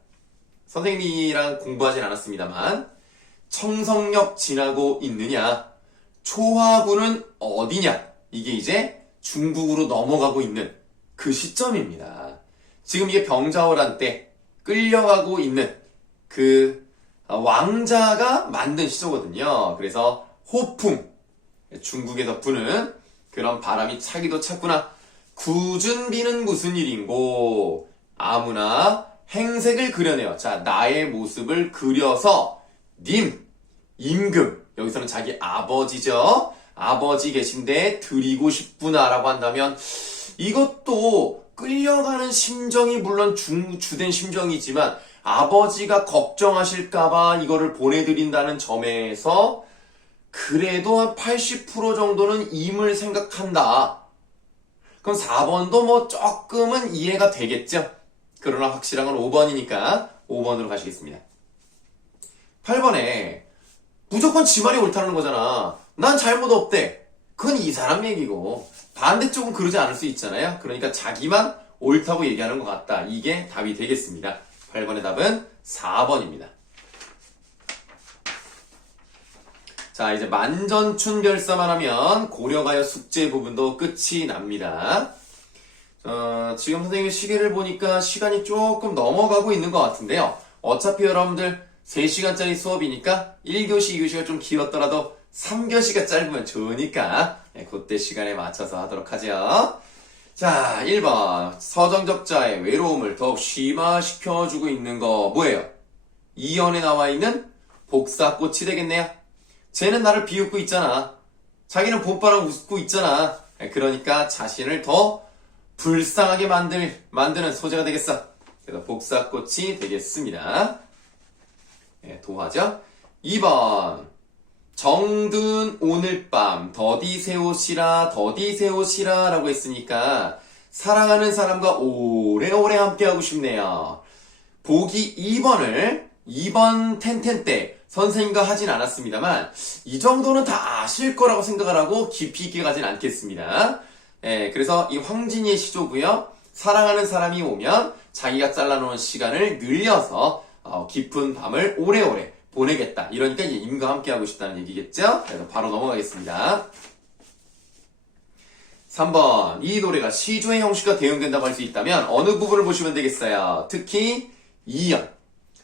선생님이랑 공부하진 않았습니다만 청성역 지나고 있느냐, 초화구는 어디냐, 이게 이제 중국으로 넘어가고 있는 그 시점입니다. 지금 이게 병자호란 때 끌려가고 있는 그 왕자가 만든 시조거든요. 그래서 호풍, 중국에서 부는 그런 바람이 차기도 찼구나. 구준비는 무슨 일인고 아무나 행색을 그려내요. 자, 나의 모습을 그려서 님, 임금, 여기서는 자기 아버지죠. 아버지 계신데 드리고 싶구나 라고 한다면 이것도 끌려가는 심정이 물론 주된 심정이지만 아버지가 걱정하실까봐 이거를 보내드린다는 점에서 그래도 한 80% 정도는 임을 생각한다. 그럼 4번도 뭐 조금은 이해가 되겠죠? 그러나 확실한 건 5번이니까 5번으로 가시겠습니다. 8번에 무조건 지 말이 옳다는 거잖아. 난 잘못 없대. 그건 이 사람 얘기고 반대쪽은 그러지 않을 수 있잖아요. 그러니까 자기만 옳다고 얘기하는 것 같다. 이게 답이 되겠습니다. 8번의 답은 4번입니다. 자, 이제 만전춘별사만 하면 고려가요 숙제 부분도 끝이 납니다. 지금 선생님의 시계를 보니까 시간이 조금 넘어가고 있는 것 같은데요. 어차피 여러분들 3시간짜리 수업이니까 1교시, 2교시가 좀 길었더라도 3교시가 짧으면 좋으니까 그때 시간에 맞춰서 하도록 하죠. 자, 1번 서정적자의 외로움을 더욱 심화시켜주고 있는 거 뭐예요? 2연에 나와 있는 복사꽃이 되겠네요. 쟤는 나를 비웃고 있잖아. 자기는 봄바람 웃고 있잖아. 그러니까 자신을 더 불쌍하게 만드는 소재가 되겠어. 그래서 복사꽃이 되겠습니다. 도화죠. 2번 정든 오늘 밤 더디세오시라 더디세오시라 라고 했으니까 사랑하는 사람과 오래오래 함께하고 싶네요. 보기 2번 텐텐 때 선생님과 하진 않았습니다만 이 정도는 다 아실 거라고 생각을 하고 깊이 있게 가진 않겠습니다. 그래서 이 황진이의 시조고요. 사랑하는 사람이 오면 자기가 잘라놓은 시간을 늘려서 깊은 밤을 오래오래 보내겠다. 이러니까 이제 임과 함께 하고 싶다는 얘기겠죠? 그래서 바로 넘어가겠습니다. 3번 이 노래가 시조의 형식과 대응된다고 할 수 있다면 어느 부분을 보시면 되겠어요? 특히 2연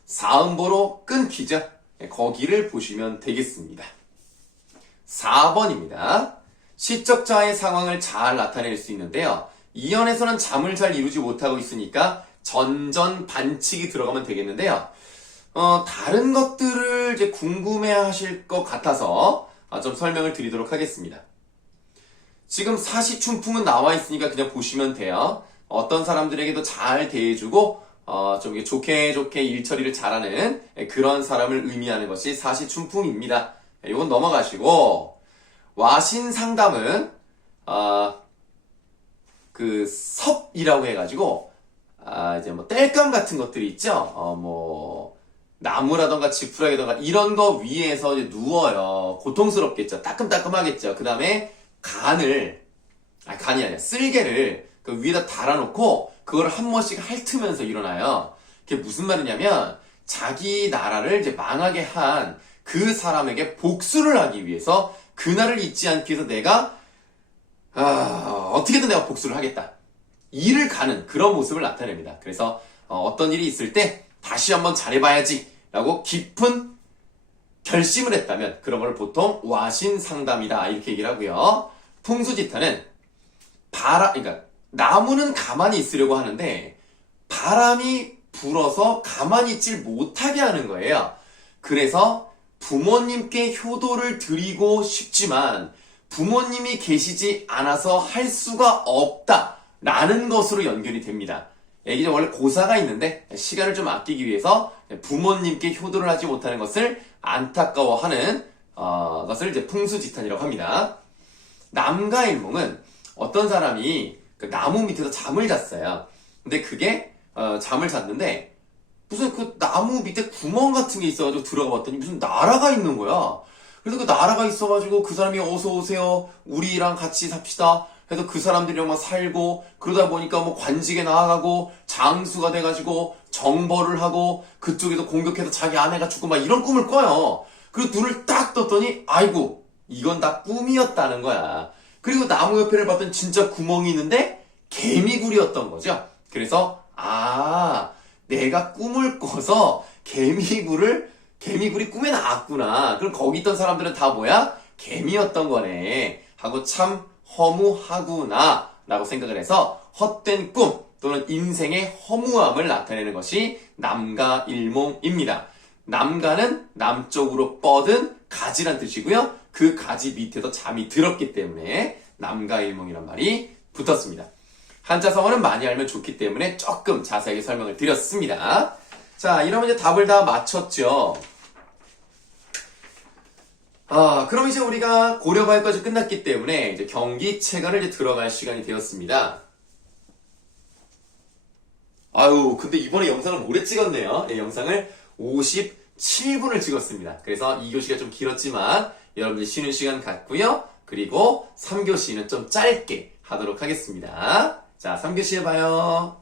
사음보로 끊기죠? 거기를 보시면 되겠습니다. 4번입니다. 시적자의 상황을 잘 나타낼 수 있는데요. 2연에서는 잠을 잘 이루지 못하고 있으니까 전전 반칙이 들어가면 되겠는데요. 다른 것들을 이제 궁금해 하실 것 같아서 좀 설명을 드리도록 하겠습니다. 지금 사시춘풍은 나와 있으니까 그냥 보시면 돼요. 어떤 사람들에게도 잘 대해주고 좀 좋게 일처리를 잘하는 그런 사람을 의미하는 것이 사시춘풍입니다. 이건 넘어가시고 와신상담은 그 섭이라고 해가지고 이제 뭐 땔감 같은 것들이 있죠. 뭐 나무라던가 지푸라기라던가 이런 거 위에서 이제 누워요. 고통스럽겠죠. 따끔따끔하겠죠. 그 다음에 간이 아니라 쓸개를 그 위에다 달아놓고 그걸 한 번씩 핥으면서 일어나요. 그게 무슨 말이냐면 자기 나라를 이제 망하게 한 그 사람에게 복수를 하기 위해서 그날을 잊지 않기 위해서 내가 어떻게든 내가 복수를 하겠다. 일을 가는 그런 모습을 나타냅니다. 그래서 어떤 일이 있을 때 다시 한번 잘해봐야지 라고 깊은 결심을 했다면 그런 걸 보통 와신상담이다 이렇게 얘기를 하고요. 풍수지탄은 그러니까 나무는 가만히 있으려고 하는데 바람이 불어서 가만히 있질 못하게 하는 거예요. 그래서 부모님께 효도를 드리고 싶지만 부모님이 계시지 않아서 할 수가 없다라는 것으로 연결이 됩니다. 이게 원래 고사가 있는데 시간을 좀 아끼기 위해서 부모님께 효도를 하지 못하는 것을 안타까워하는 것을 이제 풍수지탄이라고 합니다. 남가일몽은 어떤 사람이 그 나무 밑에서 잠을 잤어요. 근데 그게 잠을 잤는데 무슨 그 나무 밑에 구멍 같은 게 있어가지고 들어가 봤더니 무슨 나라가 있는 거야. 그래서 그 나라가 있어가지고 그 사람이 어서 오세요. 우리랑 같이 삽시다. 해서 그 사람들이랑 막 살고 그러다 보니까 뭐 관직에 나아가고 장수가 돼가지고 정벌을 하고 그쪽에서 공격해서 자기 아내가 죽고 막 이런 꿈을 꿔요. 그리고 눈을 딱 떴더니 아이고 이건 다 꿈이었다는 거야. 그리고 나무 옆에를 봤더니 진짜 구멍이 있는데 개미굴이었던 거죠. 그래서 내가 꿈을 꿔서 개미굴이 꿈에 나왔구나. 그럼 거기 있던 사람들은 다 뭐야? 개미였던 거네. 하고 참 허무하구나 라고 생각을 해서 헛된 꿈 또는 인생의 허무함을 나타내는 것이 남가일몽입니다. 남가는 남쪽으로 뻗은 가지란 뜻이고요. 그 가지 밑에서 잠이 들었기 때문에 남가일몽이란 말이 붙었습니다. 한자 성어는 많이 알면 좋기 때문에 조금 자세하게 설명을 드렸습니다. 자, 이러면 이제 답을 다 맞췄죠. 그럼 이제 우리가 고려발까지 끝났기 때문에 이제 경기체가를 이제 들어갈 시간이 되었습니다. 근데 이번에 영상을 오래 찍었네요. 영상을 57분을 찍었습니다. 그래서 2교시가 좀 길었지만 여러분들 쉬는 시간 갖고요. 그리고 3교시는 좀 짧게 하도록 하겠습니다. 자, 3교시에 봐요.